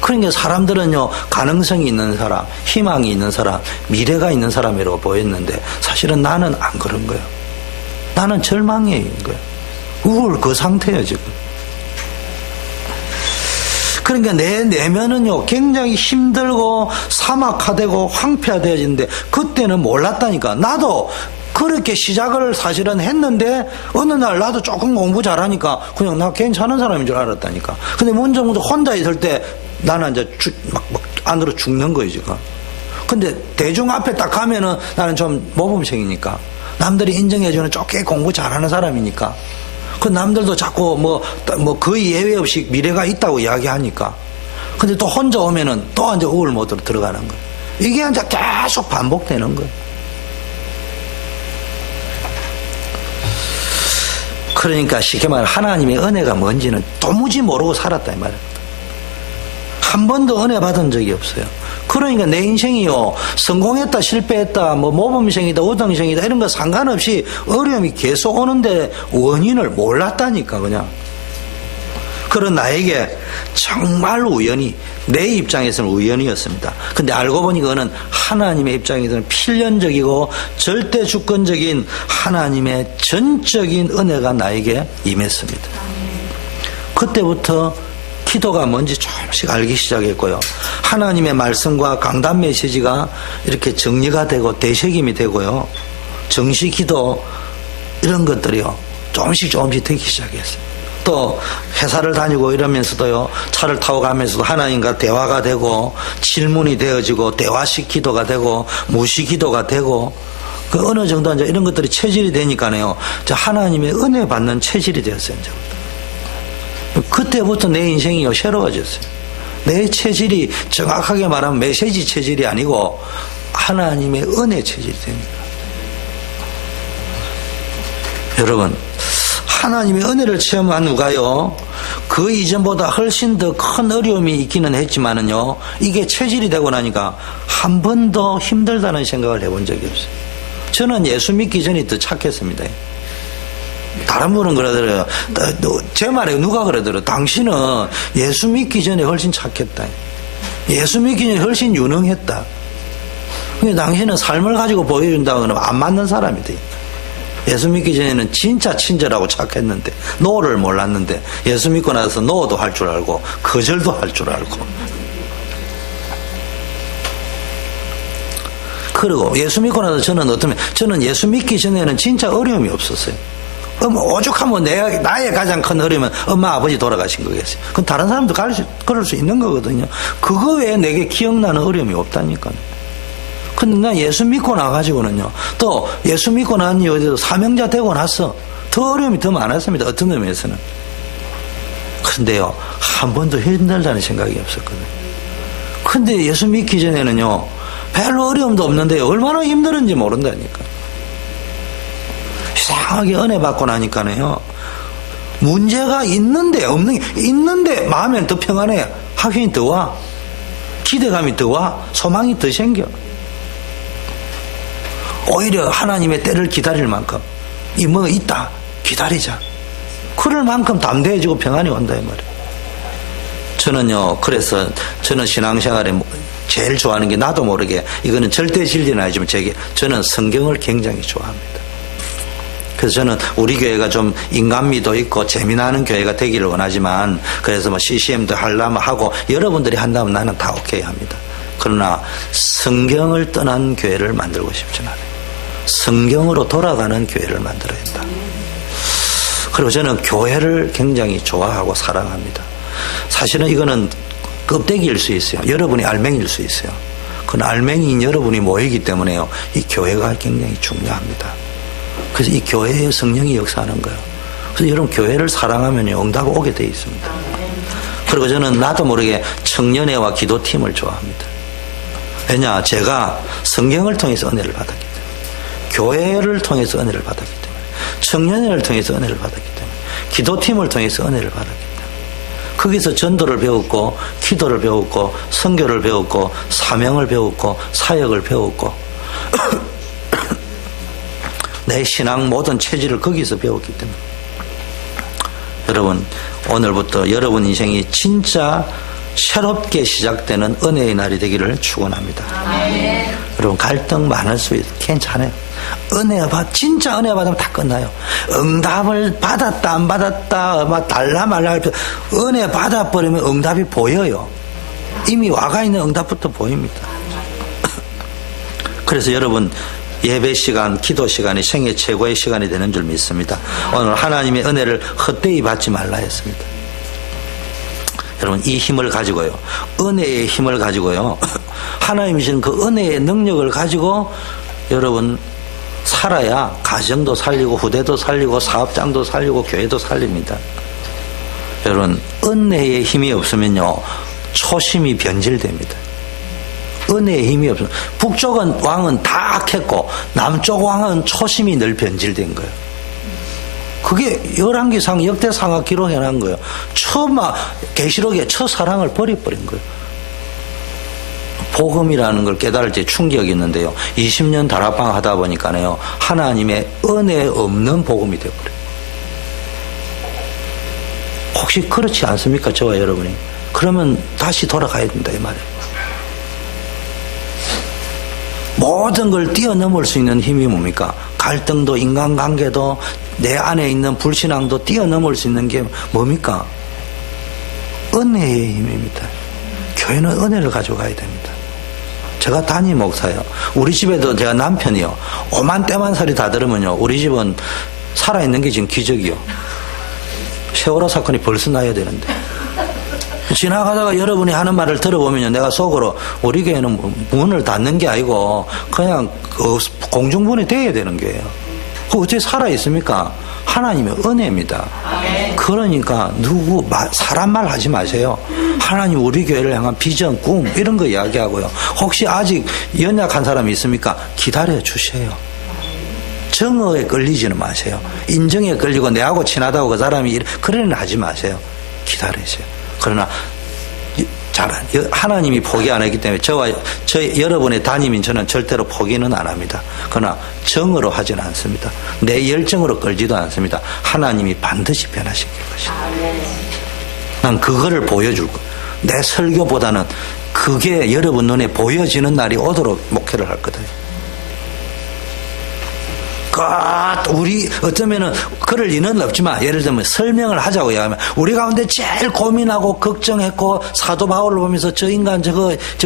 그러니까 사람들은요, 가능성이 있는 사람, 희망이 있는 사람, 미래가 있는 사람이라고 보였는데 사실은 나는 안 그런 거예요. 나는 절망에 있는 거예요. 우울 그 상태예요, 지금. 그러니까 내 내면은요, 굉장히 힘들고 사막화되고 황폐화되어지는데 그때는 몰랐다니까. 나도 그렇게 시작을 사실은 했는데 어느 날 나도 조금 공부 잘하니까 그냥 나 괜찮은 사람인 줄 알았다니까. 근데 먼저 혼자 있을 때 나는 이제 막 안으로 죽는 거예요, 지금. 근데 대중 앞에 딱 가면은 나는 좀 모범생이니까. 남들이 인정해주는 좁게 공부 잘하는 사람이니까. 그 남들도 자꾸 거의 예외 없이 미래가 있다고 이야기하니까. 근데 또 혼자 오면은 또 이제 우울 모드로 들어가는 거예요. 이게 이제 계속 반복되는 거예요. 그러니까 쉽게 말해 하나님의 은혜가 뭔지는 도무지 모르고 살았다 이 말이에요. 한 번도 은혜 받은 적이 없어요. 그러니까 내 인생이요, 성공했다 실패했다 모범생이다 우등생이다 이런 거 상관없이 어려움이 계속 오는데 원인을 몰랐다니까. 그냥 그런 나에게 정말 우연히, 내 입장에서는 우연이었습니다. 근데 알고 보니 그거는 하나님의 입장에서는 필연적이고 절대 주권적인 하나님의 전적인 은혜가 나에게 임했습니다. 그때부터 기도가 뭔지 조금씩 알기 시작했고요. 하나님의 말씀과 강단 메시지가 이렇게 정리가 되고 되새김이 되고요. 정시 기도 이런 것들이요, 조금씩 되기 시작했어요. 또 회사를 다니고 이러면서도요, 차를 타고 가면서도 하나님과 대화가 되고 질문이 되어지고 대화식 기도가 되고 무시 기도가 되고 그 어느 정도 이제 이런 것들이 체질이 되니까요, 하나님의 은혜 받는 체질이 되었어요. 이제. 그때부터 내 인생이 새로워졌어요. 내 체질이 정확하게 말하면 메시지 체질이 아니고 하나님의 은혜 체질이 됩니다. 여러분, 하나님의 은혜를 체험한 누가요, 그 이전보다 훨씬 더 큰 어려움이 있기는 했지만은요, 이게 체질이 되고 나니까 한 번도 힘들다는 생각을 해본 적이 없어요. 저는 예수 믿기 전이 더 착했습니다. 다른 분은 그러더라고요. 제 말에 누가 그러더라고요. 당신은 예수 믿기 전에 훨씬 착했다. 예수 믿기 전에 훨씬 유능했다. 근데 당신은 삶을 가지고 보여준다고 하면 안 맞는 사람이 돼. 예수 믿기 전에는 진짜 친절하고 착했는데, 노를 몰랐는데, 예수 믿고 나서 노도 할 줄 알고, 거절도 할 줄 알고. 그리고 예수 믿고 나서 저는 예수 믿기 전에는 진짜 어려움이 없었어요. 오죽하면 나의 가장 큰 어려움은 엄마 아버지 돌아가신 거겠어요. 그럼 다른 사람도 그럴 수 있는 거거든요. 그거 외에 내게 기억나는 어려움이 없다니까요. 근데 나 예수 믿고 나가지고는요, 또 예수 믿고 난 이후에도 사명자 되고 나서 더 어려움이 더 많았습니다. 어떤 의미에서는. 근데요, 한 번도 힘들다는 생각이 없었거든요. 근데 예수 믿기 전에는요, 별로 어려움도 없는데 얼마나 힘들은지 모른다니까. 이상하게 은혜 받고 나니까요, 문제가 있는데 마음엔 더 평안해. 확신이 더 와. 기대감이 더 와. 소망이 더 생겨. 오히려 하나님의 때를 기다릴 만큼 뭐 있다 기다리자, 그럴 만큼 담대해지고 평안이 온다 이 말이에요. 저는요, 그래서 저는 신앙생활에 제일 좋아하는 게, 나도 모르게 이거는 절대 진리는 아니지만 저는 성경을 굉장히 좋아합니다. 그래서 저는 우리 교회가 좀 인간미도 있고 재미나는 교회가 되기를 원하지만, 그래서 CCM도 하려면 하고 여러분들이 한다면 나는 다 오케이 합니다. 그러나 성경을 떠난 교회를 만들고 싶지는 않아요. 성경으로 돌아가는 교회를 만들어야 한다. 그리고 저는 교회를 굉장히 좋아하고 사랑합니다. 사실은 이거는 껍데기일 수 있어요. 여러분이 알맹이일 수 있어요. 그건 알맹이인 여러분이 모이기 때문에요. 이 교회가 굉장히 중요합니다. 그래서 이 교회에 성령이 역사하는 거예요. 그래서 여러분 교회를 사랑하면요, 응답이 오게 돼 있습니다. 그리고 저는 나도 모르게 청년회와 기도팀을 좋아합니다. 왜냐, 제가 성경을 통해서 은혜를 받았기 때문에, 교회를 통해서 은혜를 받았기 때문에, 청년회를 통해서 은혜를 받았기 때문에, 기도팀을 통해서 은혜를 받았기 때문에, 거기서 전도를 배웠고, 기도를 배웠고, 선교를 배웠고, 사명을 배웠고, 사역을 배웠고, 내 신앙 모든 체질을 거기서 배웠기 때문에, 여러분, 오늘부터 여러분 인생이 진짜 새롭게 시작되는 은혜의 날이 되기를 축원합니다. 여러분, 갈등 많을 수 있어요. 괜찮아요. 진짜 은혜 받으면 다 끝나요. 응답을 받았다 안 받았다 막 달라 말라 할 때, 은혜 받아버리면 응답이 보여요. 이미 와가 있는 응답부터 보입니다. 그래서 여러분, 예배 시간, 기도 시간이 생애 최고의 시간이 되는 줄 믿습니다. 오늘 하나님의 은혜를 헛되이 받지 말라 했습니다. 여러분, 이 힘을 가지고요, 은혜의 힘을 가지고요, 하나님이 주신 그 은혜의 능력을 가지고 여러분 살아야 가정도 살리고 후대도 살리고 사업장도 살리고 교회도 살립니다. 여러분, 은혜의 힘이 없으면요, 초심이 변질됩니다. 은혜의 힘이 없으면, 북쪽 왕은 다 악했고 남쪽 왕은 초심이 늘 변질된 거예요. 그게 열왕기상 역대상하 기록해놓은 거예요. 계시록의 첫사랑을 버려버린 거예요. 복음이라는 걸 깨달을 때 충격이 있는데요, 20년 다락방 하다 보니까요, 하나님의 은혜 없는 복음이 되어버려요. 혹시 그렇지 않습니까? 저와 여러분이. 그러면 다시 돌아가야 된다 이 말이에요. 모든 걸 뛰어넘을 수 있는 힘이 뭡니까? 갈등도 인간관계도 내 안에 있는 불신앙도 뛰어넘을 수 있는 게 뭡니까? 은혜의 힘입니다. 교회는 은혜를 가져가야 됩니다. 제가 담임 목사예요. 우리 집에도 제가 남편이요, 오만 때만 소리 다 들으면요, 우리 집은 살아있는 게 지금 기적이요. 세월호 사건이 벌써 나야 되는데, 지나가다가 여러분이 하는 말을 들어보면요, 내가 속으로 우리 교회는 문을 닫는 게 아니고 그냥 공중분이 돼야 되는 거예요. 그 어떻게 살아있습니까? 하나님의 은혜입니다. 그러니까 사람 말 하지 마세요. 하나님 우리 교회를 향한 비전, 꿈 이런 거 이야기하고요. 혹시 아직 연약한 사람이 있습니까? 기다려 주세요. 정의에 끌리지는 마세요. 인정에 끌리고 내하고 친하다고 그 사람이 그러는 하지 마세요. 기다리세요. 그러나 하나님이 포기 안 했기 때문에 여러분의 담임인 저는 절대로 포기는 안 합니다. 그러나 정으로 하지는 않습니다. 내 열정으로 끌지도 않습니다. 하나님이 반드시 변화시킬 것이다. 난 그거를 보여줄 거예요. 내 설교보다는 그게 여러분 눈에 보여지는 날이 오도록 목회를 할 거다. 우리 어쩌면은 그럴 리는 없지만, 예를 들면 설명을 하자고 하면 우리 가운데 제일 고민하고 걱정했고 사도 바울을 보면서 저 인간 저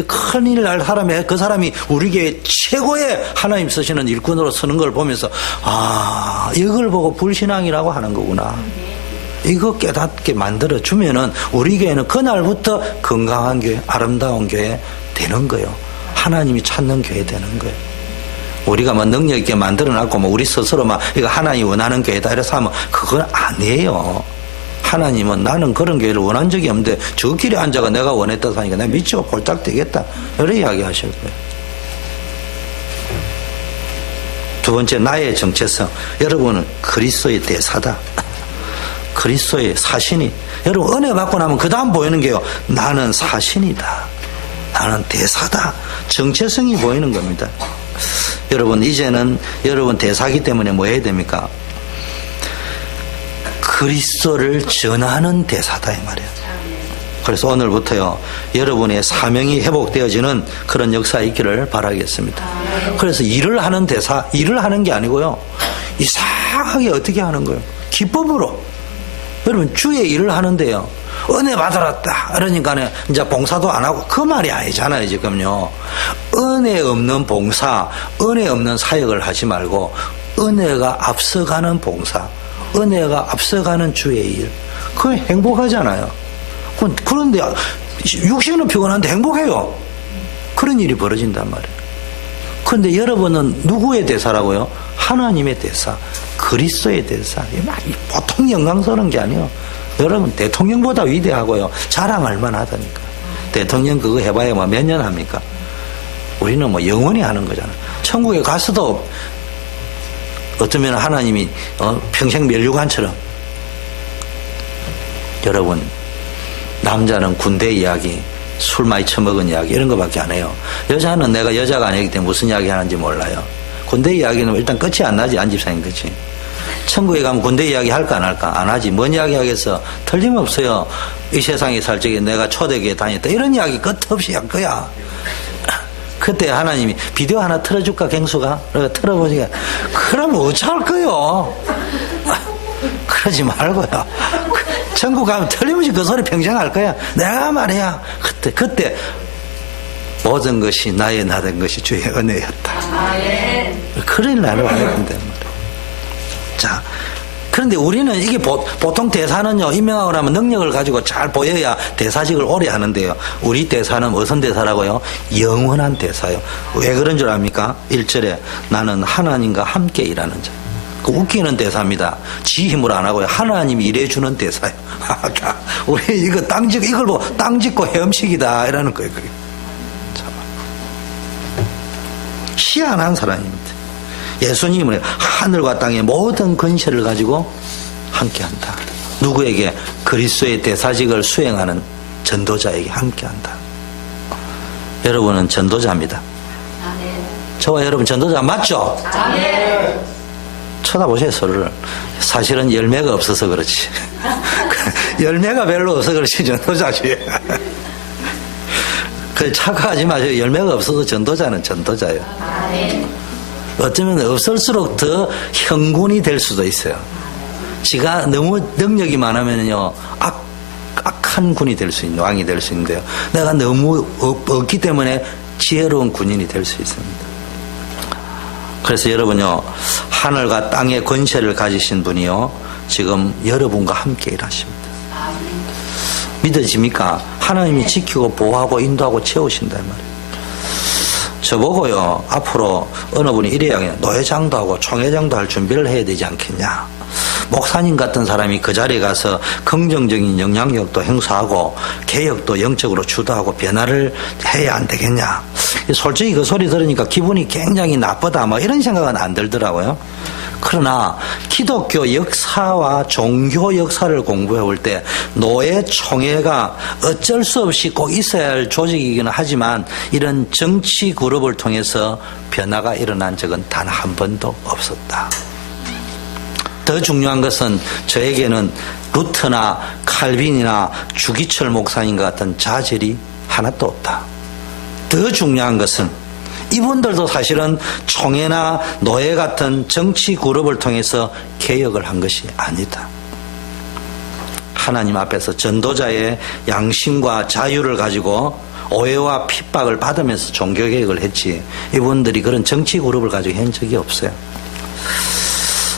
큰일 날 사람이, 그 사람이 우리 교회 최고의 하나님 쓰시는 일꾼으로 서는 걸 보면서 이걸 보고 불신앙이라고 하는 거구나, 이거 깨닫게 만들어 주면은 우리 교회는 그날부터 건강한 교회, 아름다운 교회 되는 거예요. 하나님이 찾는 교회 되는 거예요. 우리가 능력 있게 만들어놨고 우리 스스로 이거 하나님이 원하는 교회다 이래서 하면 그건 아니에요. 하나님은 나는 그런 교회를 원한 적이 없는데 저 길에 앉아가 내가 원했다 하니까 내가 미치고 폴딱 되겠다, 이렇게 이야기하실 거예요. 두 번째, 나의 정체성. 여러분은 그리스도의 대사다. 그리스도의 사신이. 여러분 은혜 받고 나면 그 다음 보이는 게요, 나는 사신이다, 나는 대사다. 정체성이 보이는 겁니다. 여러분 이제는 여러분 대사기 때문에 뭐 해야 됩니까? 그리스도를 전하는 대사다 이 말이에요. 그래서 오늘부터요, 여러분의 사명이 회복되어지는 그런 역사가 있기를 바라겠습니다. 그래서 일을 하는 대사, 일을 하는 게 아니고요, 이상하게 어떻게 하는 거예요? 기법으로. 여러분 주의 일을 하는데요, 은혜 받았다. 그러니까 이제 봉사도 안 하고 그 말이 아니잖아요, 지금요. 은혜 없는 봉사, 은혜 없는 사역을 하지 말고 은혜가 앞서가는 봉사, 은혜가 앞서가는 주의 일. 그거 행복하잖아요. 그런데 육신은 피곤한데 행복해요. 그런 일이 벌어진단 말이에요. 그런데 여러분은 누구의 대사라고요? 하나님의 대사, 그리스도의 대사. 보통 영광스러운 게 아니에요. 여러분 대통령보다 위대하고요. 자랑할 만하다니까. 대통령 그거 해봐야 뭐 몇 년 합니까? 우리는 뭐 영원히 하는 거잖아. 천국에 가서도 어쩌면 하나님이 평생 멸류관처럼. 여러분 남자는 군대 이야기, 술 많이 처먹은 이야기 이런 거밖에 안 해요. 여자는 내가 여자가 아니기 때문에 무슨 이야기 하는지 몰라요. 군대 이야기는 일단 끝이 안 나지. 안집사님 끝이. 천국에 가면 군대 이야기 할까 안 할까? 안 하지. 뭔 이야기 하겠어? 틀림없어요. 이 세상에 살 적에 내가 초대교회 다녔다 이런 이야기 끝없이 할 거야. 그때 하나님이 비디오 하나 틀어줄까 갱수가? 틀어보니까 그러면 어찌할 거요? 그러지 말고요. 천국 가면 틀림없이 그 소리 평생 할 거야. 내가 말이야. 그때 모든 것이 나의 나된 것이 주의 은혜였다. 그런 날을 와야 된단 말이야. 자, 그런데 우리는 이게 보통 대사는요, 임명하고 나면 능력을 가지고 잘 보여야 대사직을 오래 하는데요. 우리 대사는 무슨 대사라고요? 영원한 대사요. 왜 그런 줄 압니까? 1절에 나는 하나님과 함께 일하는 자. 그 웃기는 대사입니다. 지 힘으로 안 하고요. 하나님이 일해주는 대사요. 우리 이거 이걸 보고 땅 짓고 헤엄치기다. 이라는 거예요. 그게. 희한한 사람입니다. 예수님은 하늘과 땅의 모든 권세를 가지고 함께한다. 누구에게? 그리스도의 대사직을 수행하는 전도자에게 함께한다. 여러분은 전도자입니다. 저와 여러분 전도자 맞죠? 쳐다보세요, 서로를. 사실은 열매가 없어서 그렇지. 열매가 별로 없어서 그렇지 전도자지. 착각하지 마세요. 열매가 없어서 전도자는 전도자예요. 어쩌면 없을수록 더 형군이 될 수도 있어요. 지가 너무 능력이 많으면요, 악한 군이 될 수 있는, 왕이 될 수 있는데요. 내가 너무 없기 때문에 지혜로운 군인이 될 수 있습니다. 그래서 여러분요, 하늘과 땅의 권세를 가지신 분이요, 지금 여러분과 함께 일하십니다. 믿어집니까? 하나님이 지키고 보호하고 인도하고 채우신단 말이에요. 저보고요, 앞으로 어느 분이 이래야 노회장도 하고 총회장도 할 준비를 해야 되지 않겠냐. 목사님 같은 사람이 그 자리에 가서 긍정적인 영향력도 행사하고 개혁도 영적으로 주도하고 변화를 해야 안 되겠냐. 솔직히 그 소리 들으니까 기분이 굉장히 나쁘다 뭐 이런 생각은 안 들더라고요. 그러나 기독교 역사와 종교 역사를 공부해 올 때 노예 총회가 어쩔 수 없이 꼭 있어야 할 조직이기는 하지만 이런 정치 그룹을 통해서 변화가 일어난 적은 단 한 번도 없었다. 더 중요한 것은 저에게는 루터나 칼빈이나 주기철 목사님과 같은 자질이 하나도 없다. 더 중요한 것은 이분들도 사실은 총회나 노예 같은 정치 그룹을 통해서 개혁을 한 것이 아니다. 하나님 앞에서 전도자의 양심과 자유를 가지고 오해와 핍박을 받으면서 종교개혁을 했지, 이분들이 그런 정치 그룹을 가지고 한 적이 없어요.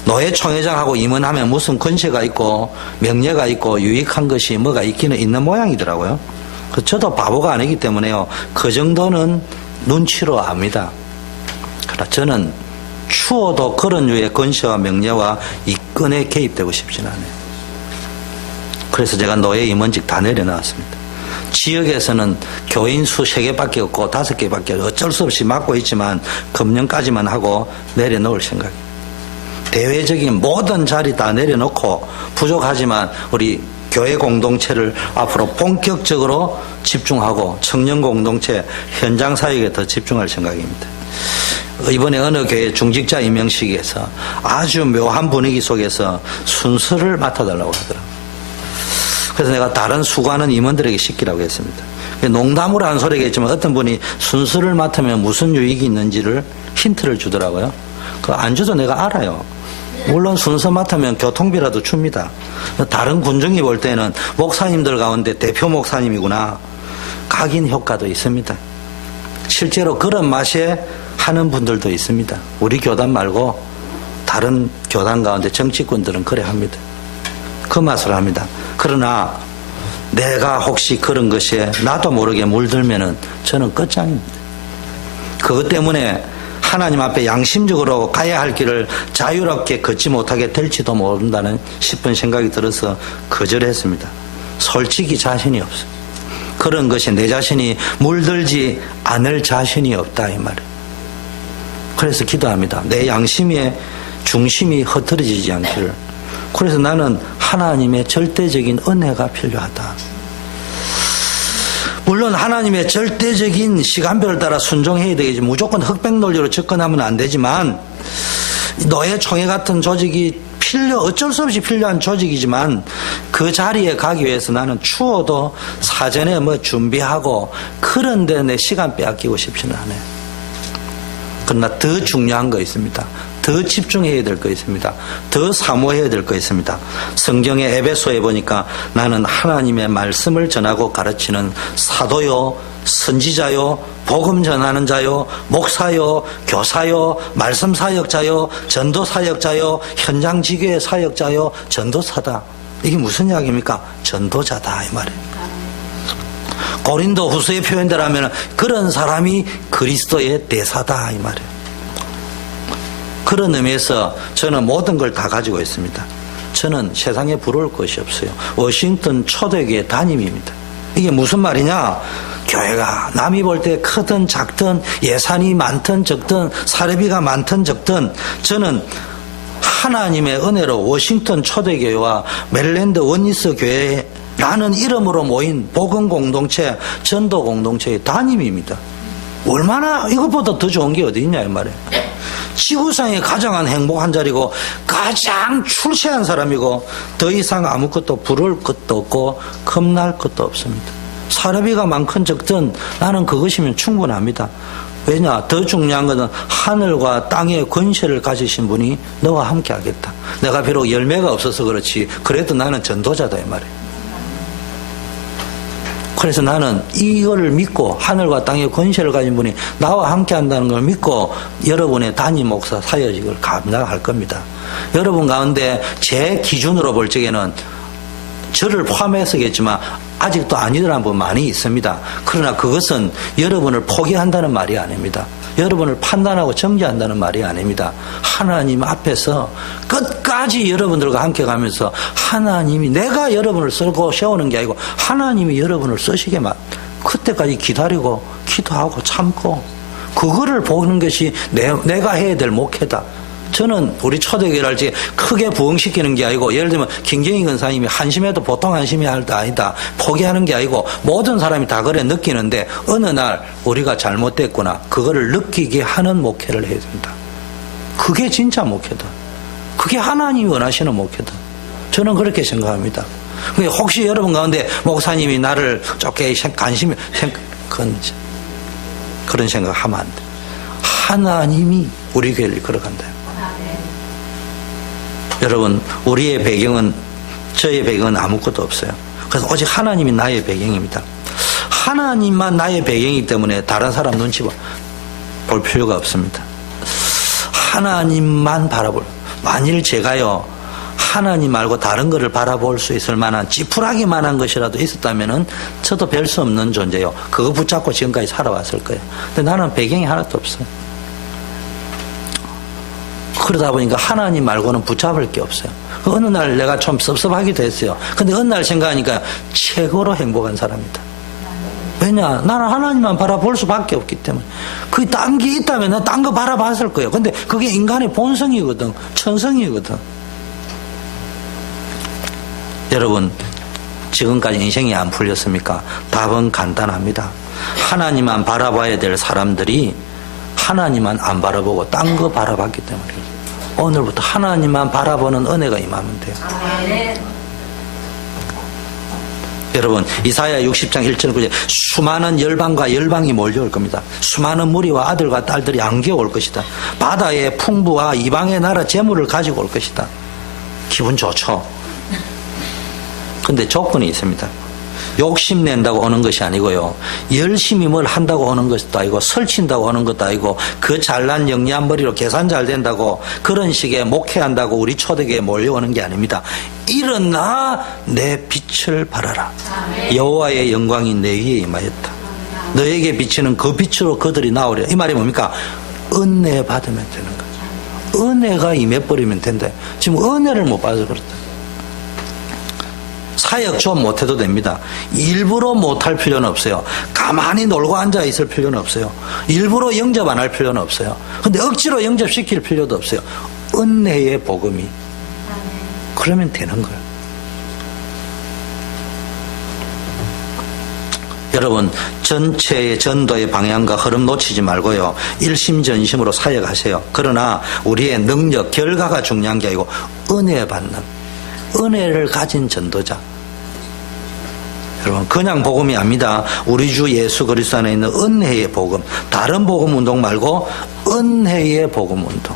노예 총회장하고 임원하면 무슨 권세가 있고 명예가 있고 유익한 것이 뭐가 있기는 있는 모양이더라고요. 저도 바보가 아니기 때문에요, 그 정도는 눈치로 압니다. 그러나 저는 추워도 그런 류의 권세와 명예와 이권에 개입되고 싶진 않아요. 그래서 제가 노예 임원직 다 내려놨습니다. 지역에서는 교인 수 3개밖에 없고 5개밖에 어쩔 수 없이 맡고 있지만 금년까지만 하고 내려놓을 생각입니다. 대외적인 모든 자리 다 내려놓고 부족하지만 우리 교회 공동체를 앞으로 본격적으로 집중하고 청년 공동체 현장 사역에 더 집중할 생각입니다. 이번에 어느 교회 중직자 임명식에서 아주 묘한 분위기 속에서 순서를 맡아달라고 하더라고요. 그래서 내가 다른 수고하는 임원들에게 시키라고 했습니다. 농담으로 한 소리겠지만 어떤 분이 순서를 맡으면 무슨 유익이 있는지를 힌트를 주더라고요. 그 안 줘도 내가 알아요. 물론 순서 맡으면 교통비라도 줍니다. 다른 군중이 볼 때는 목사님들 가운데 대표 목사님이구나. 각인 효과도 있습니다. 실제로 그런 맛에 하는 분들도 있습니다. 우리 교단 말고 다른 교단 가운데 정치꾼들은 그래 합니다. 그 맛을 합니다. 그러나 내가 혹시 그런 것에 나도 모르게 물들면은 저는 끝장입니다. 그것 때문에 하나님 앞에 양심적으로 가야 할 길을 자유롭게 걷지 못하게 될지도 모른다는 싶은 생각이 들어서 거절했습니다. 솔직히 자신이 없어요. 그런 것이 내 자신이 물들지 않을 자신이 없다 이 말이에요. 그래서 기도합니다. 내 양심의 중심이 흐트러지지 않기를. 그래서 나는 하나님의 절대적인 은혜가 필요하다. 물론 하나님의 절대적인 시간표를 따라 순종해야 되겠지. 무조건 흑백 논리로 접근하면 안 되지만 노예총회 같은 조직이 어쩔 수 없이 필요한 조직이지만 그 자리에 가기 위해서 나는 추워도 사전에 준비하고 그런데 내 시간 빼앗기고 싶지는 않아요. 그러나 더 중요한 거 있습니다. 더 집중해야 될 거 있습니다. 더 사모해야 될 거 있습니다. 성경의 에베소에 보니까 나는 하나님의 말씀을 전하고 가르치는 사도요, 선지자요, 복음 전하는 자요, 목사요, 교사요, 말씀 사역자요, 전도 사역자요, 현장 지교의 사역자요, 전도사다. 이게 무슨 이야기입니까? 전도자다 이 말이에요. 고린도 후서의 표현대로 하면 그런 사람이 그리스도의 대사다 이 말이에요. 그런 의미에서 저는 모든 걸 다 가지고 있습니다. 저는 세상에 부러울 것이 없어요. 워싱턴 초대교회 담임입니다. 이게 무슨 말이냐? 교회가 남이 볼 때 크든 작든 예산이 많든 적든 사례비가 많든 적든 저는 하나님의 은혜로 워싱턴 초대교회와 메릴랜드 원리스 교회라는 이름으로 모인 복음 공동체, 전도 공동체의 담임입니다. 얼마나 이것보다 더 좋은 게 어디 있냐 이 말이에요. 지구상에 가장 행복한 자리고 가장 출세한 사람이고 더 이상 아무것도 부러울 것도 없고 겁날 것도 없습니다. 사례비가 많건 적든 나는 그것이면 충분합니다. 왜냐? 더 중요한 것은 하늘과 땅의 권세를 가지신 분이 너와 함께 하겠다. 내가 비록 열매가 없어서 그렇지 그래도 나는 전도자다 이 말이에요. 그래서 나는 이거를 믿고 하늘과 땅의 권세를 가진 분이 나와 함께 한다는 걸 믿고 여러분의 담임 목사 사역직을 감당할 겁니다. 여러분 가운데 제 기준으로 볼 적에는 저를 포함해서겠지만 아직도 아니더라는 분 많이 있습니다. 그러나 그것은 여러분을 포기한다는 말이 아닙니다. 여러분을 판단하고 정죄한다는 말이 아닙니다. 하나님 앞에서 끝까지 여러분들과 함께 가면서 하나님이 내가 여러분을 쓰고 세우는 게 아니고 하나님이 여러분을 쓰시게만 그때까지 기다리고 기도하고 참고 그거를 보는 것이 내가 해야 될 목회다. 저는 우리 초대교회를 할지 크게 부흥시키는 게 아니고 예를 들면 김경희 권사님이 한심해도 보통 한심이 할 때 아니다. 포기하는 게 아니고 모든 사람이 다 그래 느끼는데 어느 날 우리가 잘못됐구나. 그거를 느끼게 하는 목회를 해야 된다. 그게 진짜 목회다. 그게 하나님이 원하시는 목회다. 저는 그렇게 생각합니다. 혹시 여러분 가운데 목사님이 나를 쫓게 관심이 그런 생각하면 안 돼. 하나님이 우리 교회를 걸어간다. 여러분 우리의 배경은 저의 배경은 아무것도 없어요. 그래서 오직 하나님이 나의 배경입니다. 하나님만 나의 배경이기 때문에 다른 사람 눈치 볼 필요가 없습니다. 하나님만 바라볼. 만일 제가요 하나님 말고 다른 것을 바라볼 수 있을 만한 찌푸라기만한 것이라도 있었다면은 저도 별 수 없는 존재요. 그거 붙잡고 지금까지 살아왔을 거예요. 근데 나는 배경이 하나도 없어요. 그러다 보니까 하나님 말고는 붙잡을 게 없어요. 어느 날 내가 좀 섭섭하기도 했어요. 근데 어느 날 생각하니까 최고로 행복한 사람이다. 왜냐? 나는 하나님만 바라볼 수밖에 없기 때문에. 그 딴 게 있다면 난 딴 거 바라봤을 거예요. 근데 그게 인간의 본성이거든. 천성이거든. 여러분 지금까지 인생이 안 풀렸습니까? 답은 간단합니다. 하나님만 바라봐야 될 사람들이 하나님만 안 바라보고 딴 거 바라봤기 때문에 오늘부터 하나님만 바라보는 은혜가 임하면 돼요. 여러분 이사야 60장 1절 9절 수많은 열방과 열방이 몰려올 겁니다. 수많은 무리와 아들과 딸들이 안겨올 것이다. 바다의 풍부와 이방의 나라 재물을 가지고 올 것이다. 기분 좋죠. 근데 조건이 있습니다. 욕심낸다고 오는 것이 아니고요. 열심히 뭘 한다고 오는 것도 아니고 설친다고 오는 것도 아니고 그 잘난 영리한 머리로 계산 잘 된다고 그런 식의 목회한다고 우리 초대교회에 몰려오는 게 아닙니다. 일어나 내 빛을 발하라. 여호와의 영광이 내 위에 임하였다. 너에게 비치는 그 빛으로 그들이 나오리라. 이 말이 뭡니까? 은혜 받으면 되는 거죠. 은혜가 임해버리면 된다. 지금 은혜를 못 받아서 그렇다. 사역 좀 못해도 됩니다. 일부러 못할 필요는 없어요. 가만히 놀고 앉아 있을 필요는 없어요. 일부러 영접 안 할 필요는 없어요. 근데 억지로 영접시킬 필요도 없어요. 은혜의 복음이 그러면 되는 거예요. 여러분 전체의 전도의 방향과 흐름 놓치지 말고요. 일심전심으로 사역하세요. 그러나 우리의 능력, 결과가 중요한 게 아니고 은혜 받는, 은혜를 가진 전도자. 여러분 그냥 복음이 아닙니다. 우리 주 예수 그리스도 안에 있는 은혜의 복음, 다른 복음 운동 말고 은혜의 복음 운동,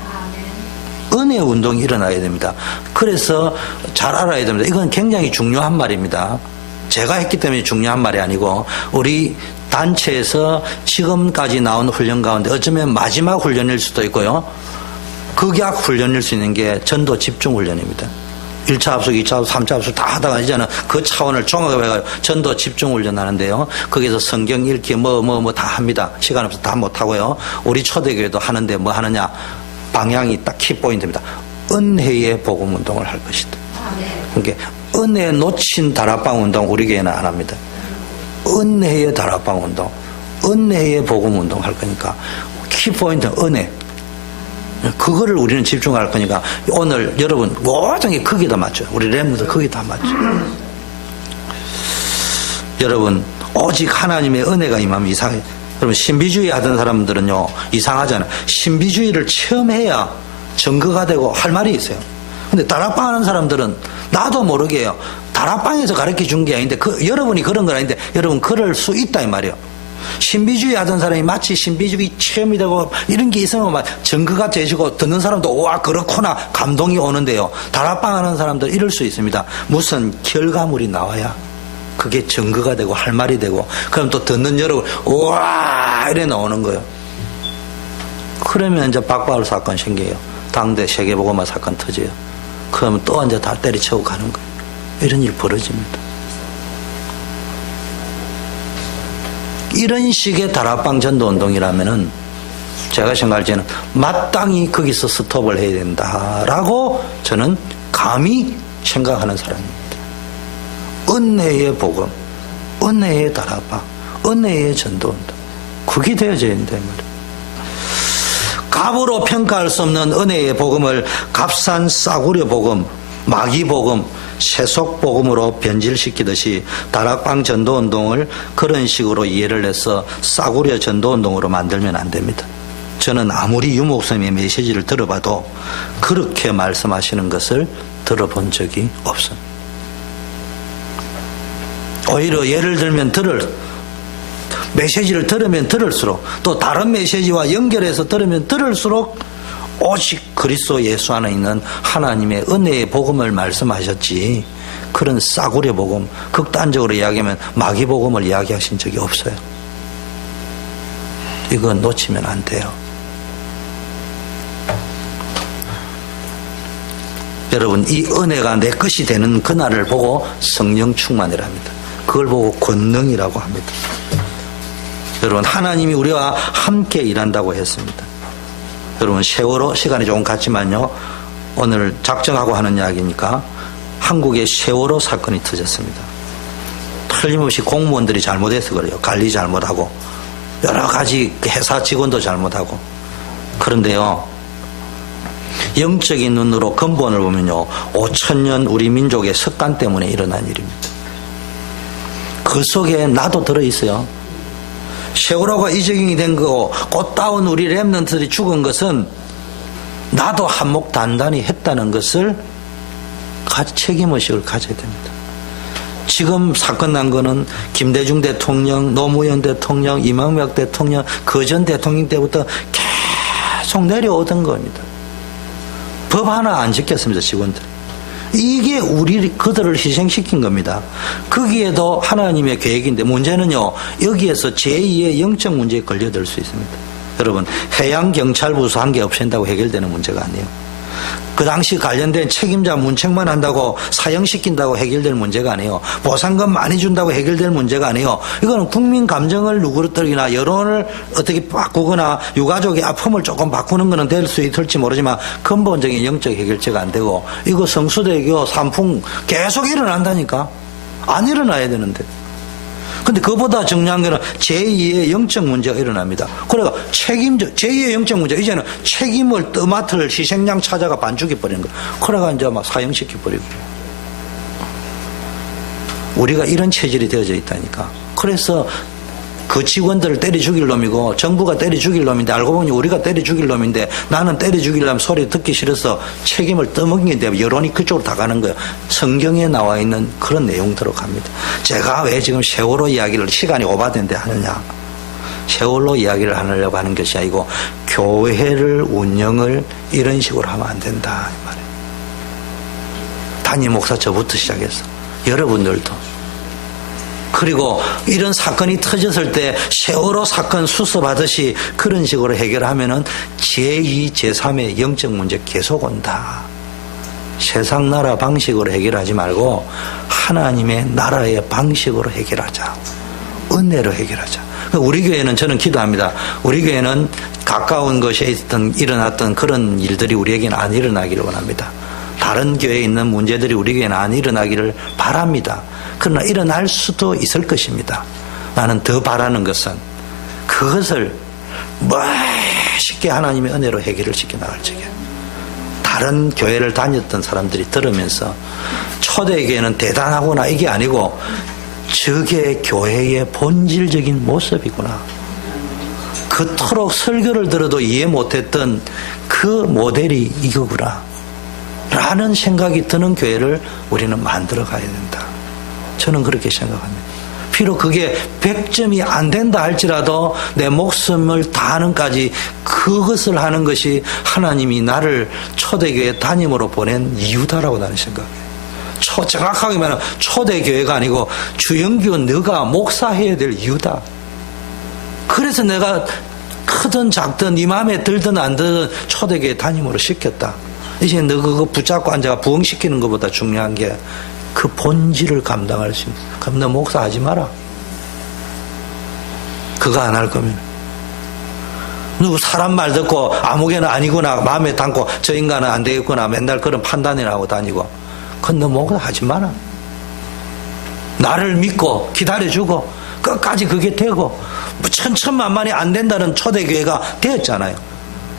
은혜 운동이 일어나야 됩니다. 그래서 잘 알아야 됩니다. 이건 굉장히 중요한 말입니다. 제가 했기 때문에 중요한 말이 아니고 우리 단체에서 지금까지 나온 훈련 가운데 어쩌면 마지막 훈련일 수도 있고요. 극약 훈련일 수 있는 게 전도 집중 훈련입니다. 1차 합숙, 2차 합숙, 3차 합숙 다 하다가 이제는 그 차원을 종합해가지고 전도 집중 훈련하는데요. 거기서 성경 읽기 다 합니다. 시간 없어서 다 못하고요. 우리 초대교회도 하는데 뭐 하느냐. 방향이 딱 키포인트입니다. 은혜의 복음 운동을 할 것이다. 그러니까 은혜 놓친 다락방 운동 우리 교회는 안 합니다. 은혜의 다락방 운동, 은혜의 복음 운동 할 거니까 키포인트는 은혜. 그거를 우리는 집중할 거니까 오늘 여러분 모든 게 크게 다 맞죠. 우리 렘너도 크게 다 맞죠. 여러분 오직 하나님의 은혜가 임하면 이상해. 여러분 신비주의 하던 사람들은요 이상하잖아요. 신비주의를 체험해야 증거가 되고 할 말이 있어요. 근데 다락방 하는 사람들은 나도 모르게 해요. 다락방에서 가르쳐 준 게 아닌데 여러분이 그런 건 아닌데 여러분 그럴 수 있다 이 말이에요. 신비주의 하던 사람이 마치 신비주의 체험이 되고 이런 게 있으면 막 증거가 되시고 듣는 사람도 와 그렇구나 감동이 오는데요. 다락방 하는 사람들 이럴 수 있습니다. 무슨 결과물이 나와야 그게 증거가 되고 할 말이 되고 그럼 또 듣는 여러분 와 이래 나오는 거예요. 그러면 이제 박바울 사건 생겨요. 당대 세계복음화 사건 터져요. 그러면 또 이제 다 때리치고 가는 거예요. 이런 일 벌어집니다. 이런 식의 다락방 전도운동이라면은 제가 생각할 때는 마땅히 거기서 스톱을 해야 된다라고 저는 감히 생각하는 사람입니다. 은혜의 복음, 은혜의 다락방, 은혜의 전도운동 그게 되어져야 된다 말이에요. 값으로 평가할 수 없는 은혜의 복음을 값싼 싸구려 복음, 마귀 복음, 세속 복음으로 변질시키듯이 다락방 전도운동을 그런 식으로 이해를 해서 싸구려 전도운동으로 만들면 안 됩니다. 저는 아무리 유 목사님의 메시지를 들어봐도 그렇게 말씀하시는 것을 들어본 적이 없습니다. 오히려 예를 들면 메시지를 들으면 들을수록 또 다른 메시지와 연결해서 들으면 들을수록 오직 그리스도 예수 안에 있는 하나님의 은혜의 복음을 말씀하셨지 그런 싸구려 복음, 극단적으로 이야기하면 마귀 복음을 이야기하신 적이 없어요. 이건 놓치면 안 돼요. 여러분 이 은혜가 내 것이 되는 그날을 보고 성령 충만이랍니다. 그걸 보고 권능이라고 합니다. 여러분 하나님이 우리와 함께 일한다고 했습니다. 여러분 세월호 시간이 조금 갔지만요 오늘 작정하고 하는 이야기니까 한국에 세월호 사건이 터졌습니다. 틀림없이 공무원들이 잘못해서 그래요. 관리 잘못하고 여러 가지 회사 직원도 잘못하고. 그런데요 영적인 눈으로 근본을 보면요 5,000년 우리 민족의 습관 때문에 일어난 일입니다. 그 속에 나도 들어있어요. 세월호가 이적이 된 거고 꽃다운 우리 렘넌트들이 죽은 것은 나도 한몫 단단히 했다는 것을 책임의식을 가져야 됩니다. 지금 사건 난 거는 김대중 대통령, 노무현 대통령, 이명박 대통령, 그 전 대통령 때부터 계속 내려오던 겁니다. 법 하나 안 지켰습니다, 직원들. 이게 그들을 희생시킨 겁니다. 거기에도 하나님의 계획인데 문제는요, 여기에서 제2의 영적 문제에 걸려들 수 있습니다. 여러분, 해양경찰부서 한 개 없앤다고 해결되는 문제가 아니에요. 그 당시 관련된 책임자 문책만 한다고 사형시킨다고 해결될 문제가 아니에요. 보상금 많이 준다고 해결될 문제가 아니에요. 이거는 국민 감정을 누그러뜨리거나 여론을 어떻게 바꾸거나 유가족의 아픔을 조금 바꾸는 거는 될 수 있을지 모르지만 근본적인 영적 해결제가 안 되고, 이거 성수대교 산풍 계속 일어난다니까. 안 일어나야 되는데. 근데 그보다 중요한 거는 제2의 영적 문제가 일어납니다. 그러니까 제2의 영적 문제, 이제는 책임을 떠맡을 희생양 찾아가 반죽해버리는 거예요. 그래가 이제 막 사형시켜버리고. 우리가 이런 체질이 되어져 있다니까. 그래서 그 직원들을 때려 죽일 놈이고 정부가 때려 죽일 놈인데, 알고 보니 우리가 때려 죽일 놈인데, 나는 때려 죽이려면 소리 듣기 싫어서 책임을 떠먹이는데 여론이 그쪽으로 다 가는 거예요. 성경에 나와 있는 그런 내용대로 갑니다. 제가 왜 지금 세월호 이야기를 시간이 오바된데 하느냐, 세월호 이야기를 하려고 하는 것이 아니고 교회를 운영을 이런 식으로 하면 안 된다 이 말이에요. 담임 목사 저부터 시작해서 여러분들도, 그리고 이런 사건이 터졌을 때 세월호 사건 수습하듯이 그런 식으로 해결하면은 제2, 제3의 영적 문제 계속 온다. 세상 나라 방식으로 해결하지 말고 하나님의 나라의 방식으로 해결하자. 은혜로 해결하자. 우리 교회는, 저는 기도합니다. 우리 교회는 가까운 곳에 일어났던 그런 일들이 우리에게는 안 일어나기를 원합니다. 다른 교회에 있는 문제들이 우리 교회는 안 일어나기를 바랍니다. 그러나 일어날 수도 있을 것입니다. 나는 더 바라는 것은 그것을 쉽게 하나님의 은혜로 해결을 시켜나갈 적에 다른 교회를 다녔던 사람들이 들으면서 초대교회는 대단하구나, 이게 아니고 저게 교회의 본질적인 모습이구나, 그토록 설교를 들어도 이해 못했던 그 모델이 이거구나 라는 생각이 드는 교회를 우리는 만들어 가야 된다. 저는 그렇게 생각합니다. 비록 그게 100점이 안 된다 할지라도 내 목숨을 다하는까지 그것을 하는 것이 하나님이 나를 초대교회 담임으로 보낸 이유다라고 나는 생각해요. 정확하게 말하면 초대교회가 아니고 주영규 너가 목사해야 될 이유다. 그래서 내가 크든 작든 네 마음에 들든 안 들든 초대교회 담임으로 시켰다. 이제 너 그거 붙잡고 앉아가 부흥시키는 것보다 중요한 게 그 본질을 감당할 수 있는. 그럼 너 목사 하지 마라. 그거 안 할 거면. 누구 사람 말 듣고 아무개나 아니구나 마음에 담고 저 인간은 안 되겠구나 맨날 그런 판단이나 하고 다니고, 그건 너 목사 하지 마라. 나를 믿고 기다려주고 끝까지 그게 되고, 천천만만이 안 된다는 초대교회가 되었잖아요.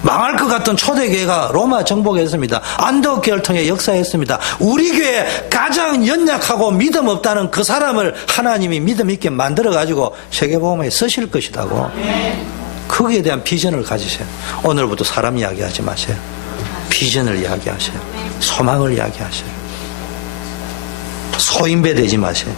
망할 것 같던 초대교회가 로마 정복했습니다. 안디옥 교회를 통해 역사했습니다. 우리 교회 가장 연약하고 믿음 없다는 그 사람을 하나님이 믿음 있게 만들어가지고 세계복음에 쓰실 것이라고. 거기에 대한 비전을 가지세요. 오늘부터 사람 이야기하지 마세요. 비전을 이야기하세요. 소망을 이야기하세요. 소인배되지 마세요.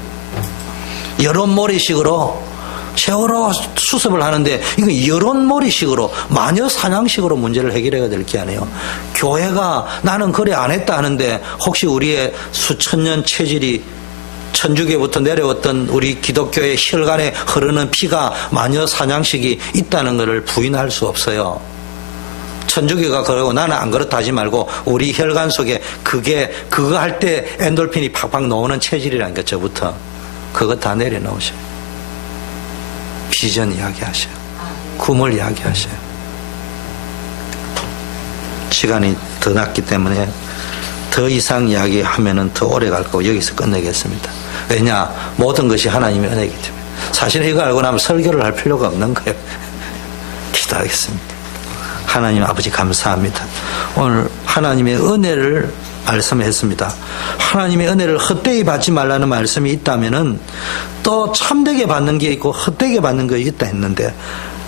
여론몰이식으로 세월호 수습을 하는데 이거 여론몰이식으로 마녀 사냥식으로 문제를 해결해야 될 게 아니에요. 교회가 나는 그래 안 했다 하는데 혹시 우리의 수천 년 체질이 천주교부터 내려왔던 우리 기독교의 혈관에 흐르는 피가 마녀 사냥식이 있다는 것을 부인할 수 없어요. 천주교가 그러고 나는 안 그렇다 하지 말고 우리 혈관 속에 그거 할 때 엔돌핀이 팍팍 나오는 체질이라니까. 저부터 그거 다 내려놓으셔요. 비전 이야기하셔요. 꿈을 이야기하셔요. 시간이 더 났기 때문에 더 이상 이야기하면은 더 오래 갈 거고 여기서 끝내겠습니다. 왜냐? 모든 것이 하나님의 은혜이기 때문에. 사실 이거 알고 나면 설교를 할 필요가 없는 거예요. 기도하겠습니다. 하나님 아버지 감사합니다. 오늘 하나님의 은혜를 말씀했습니다. 하나님의 은혜를 헛되이 받지 말라는 말씀이 있다면은 또 참되게 받는 게 있고 헛되게 받는 게 있다 했는데,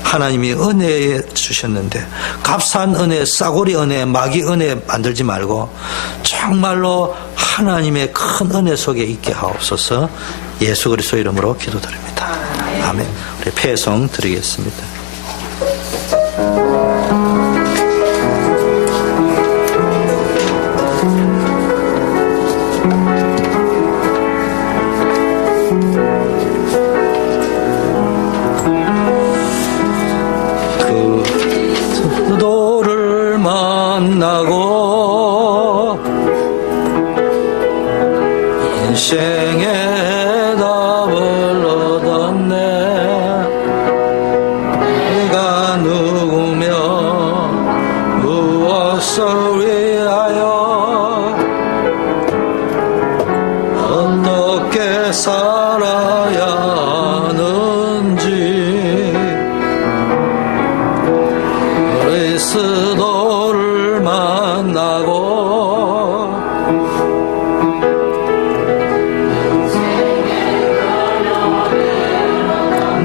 하나님이 은혜 주셨는데 값싼 은혜, 싸구리 은혜, 마귀 은혜 만들지 말고 정말로 하나님의 큰 은혜 속에 있게 하옵소서. 예수 그리스도 이름으로 기도드립니다. 아멘. 우리 패송 드리겠습니다. 그도를 만나고 인생의 답을 얻었네. 네가 누구며 무엇을 위하여 어떻게 살아야 하는지 그리스도를 만나고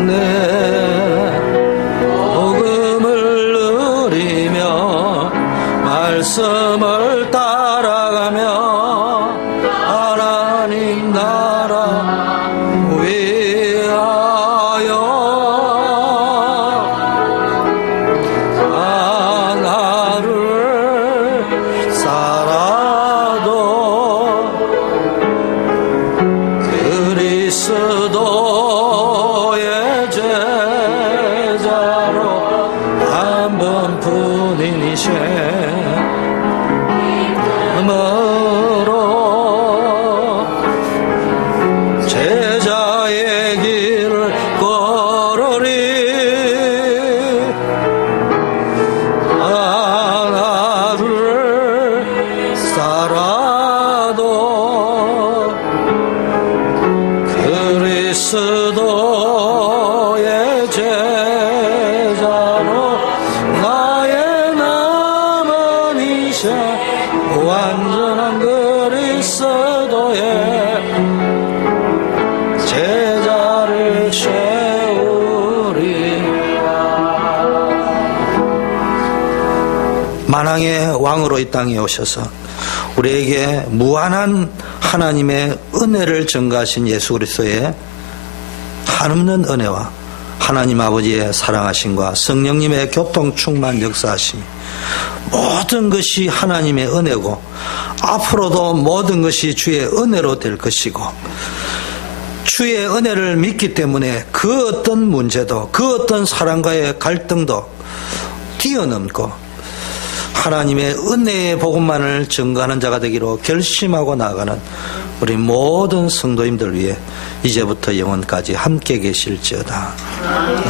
내 복음을 누리며 말씀을 따라가며 하나님 나라 위하여 하나를 살아도 그리스도의 제자로 한 번뿐이니세 그러므로 제자의 길을 걸으리. 하나를 살아도 그리스도의 제자로 나의 남은 이세 완전한 그리스도의 제자를 세우리라. 만왕의 왕으로 이 땅에 오셔서 우리에게 무한한 하나님의 은혜를 증가하신 예수 그리스도의 한없는 은혜와 하나님 아버지의 사랑하심과 성령님의 교통 충만 역사하심, 모든 것이 하나님의 은혜고 앞으로도 모든 것이 주의 은혜로 될 것이고, 주의 은혜를 믿기 때문에 그 어떤 문제도 그 어떤 사람과의 갈등도 뛰어넘고 하나님의 은혜의 복음만을 증거하는 자가 되기로 결심하고 나아가는 우리 모든 성도님들 위해 이제부터 영원까지 함께 계실지어다.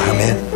아멘.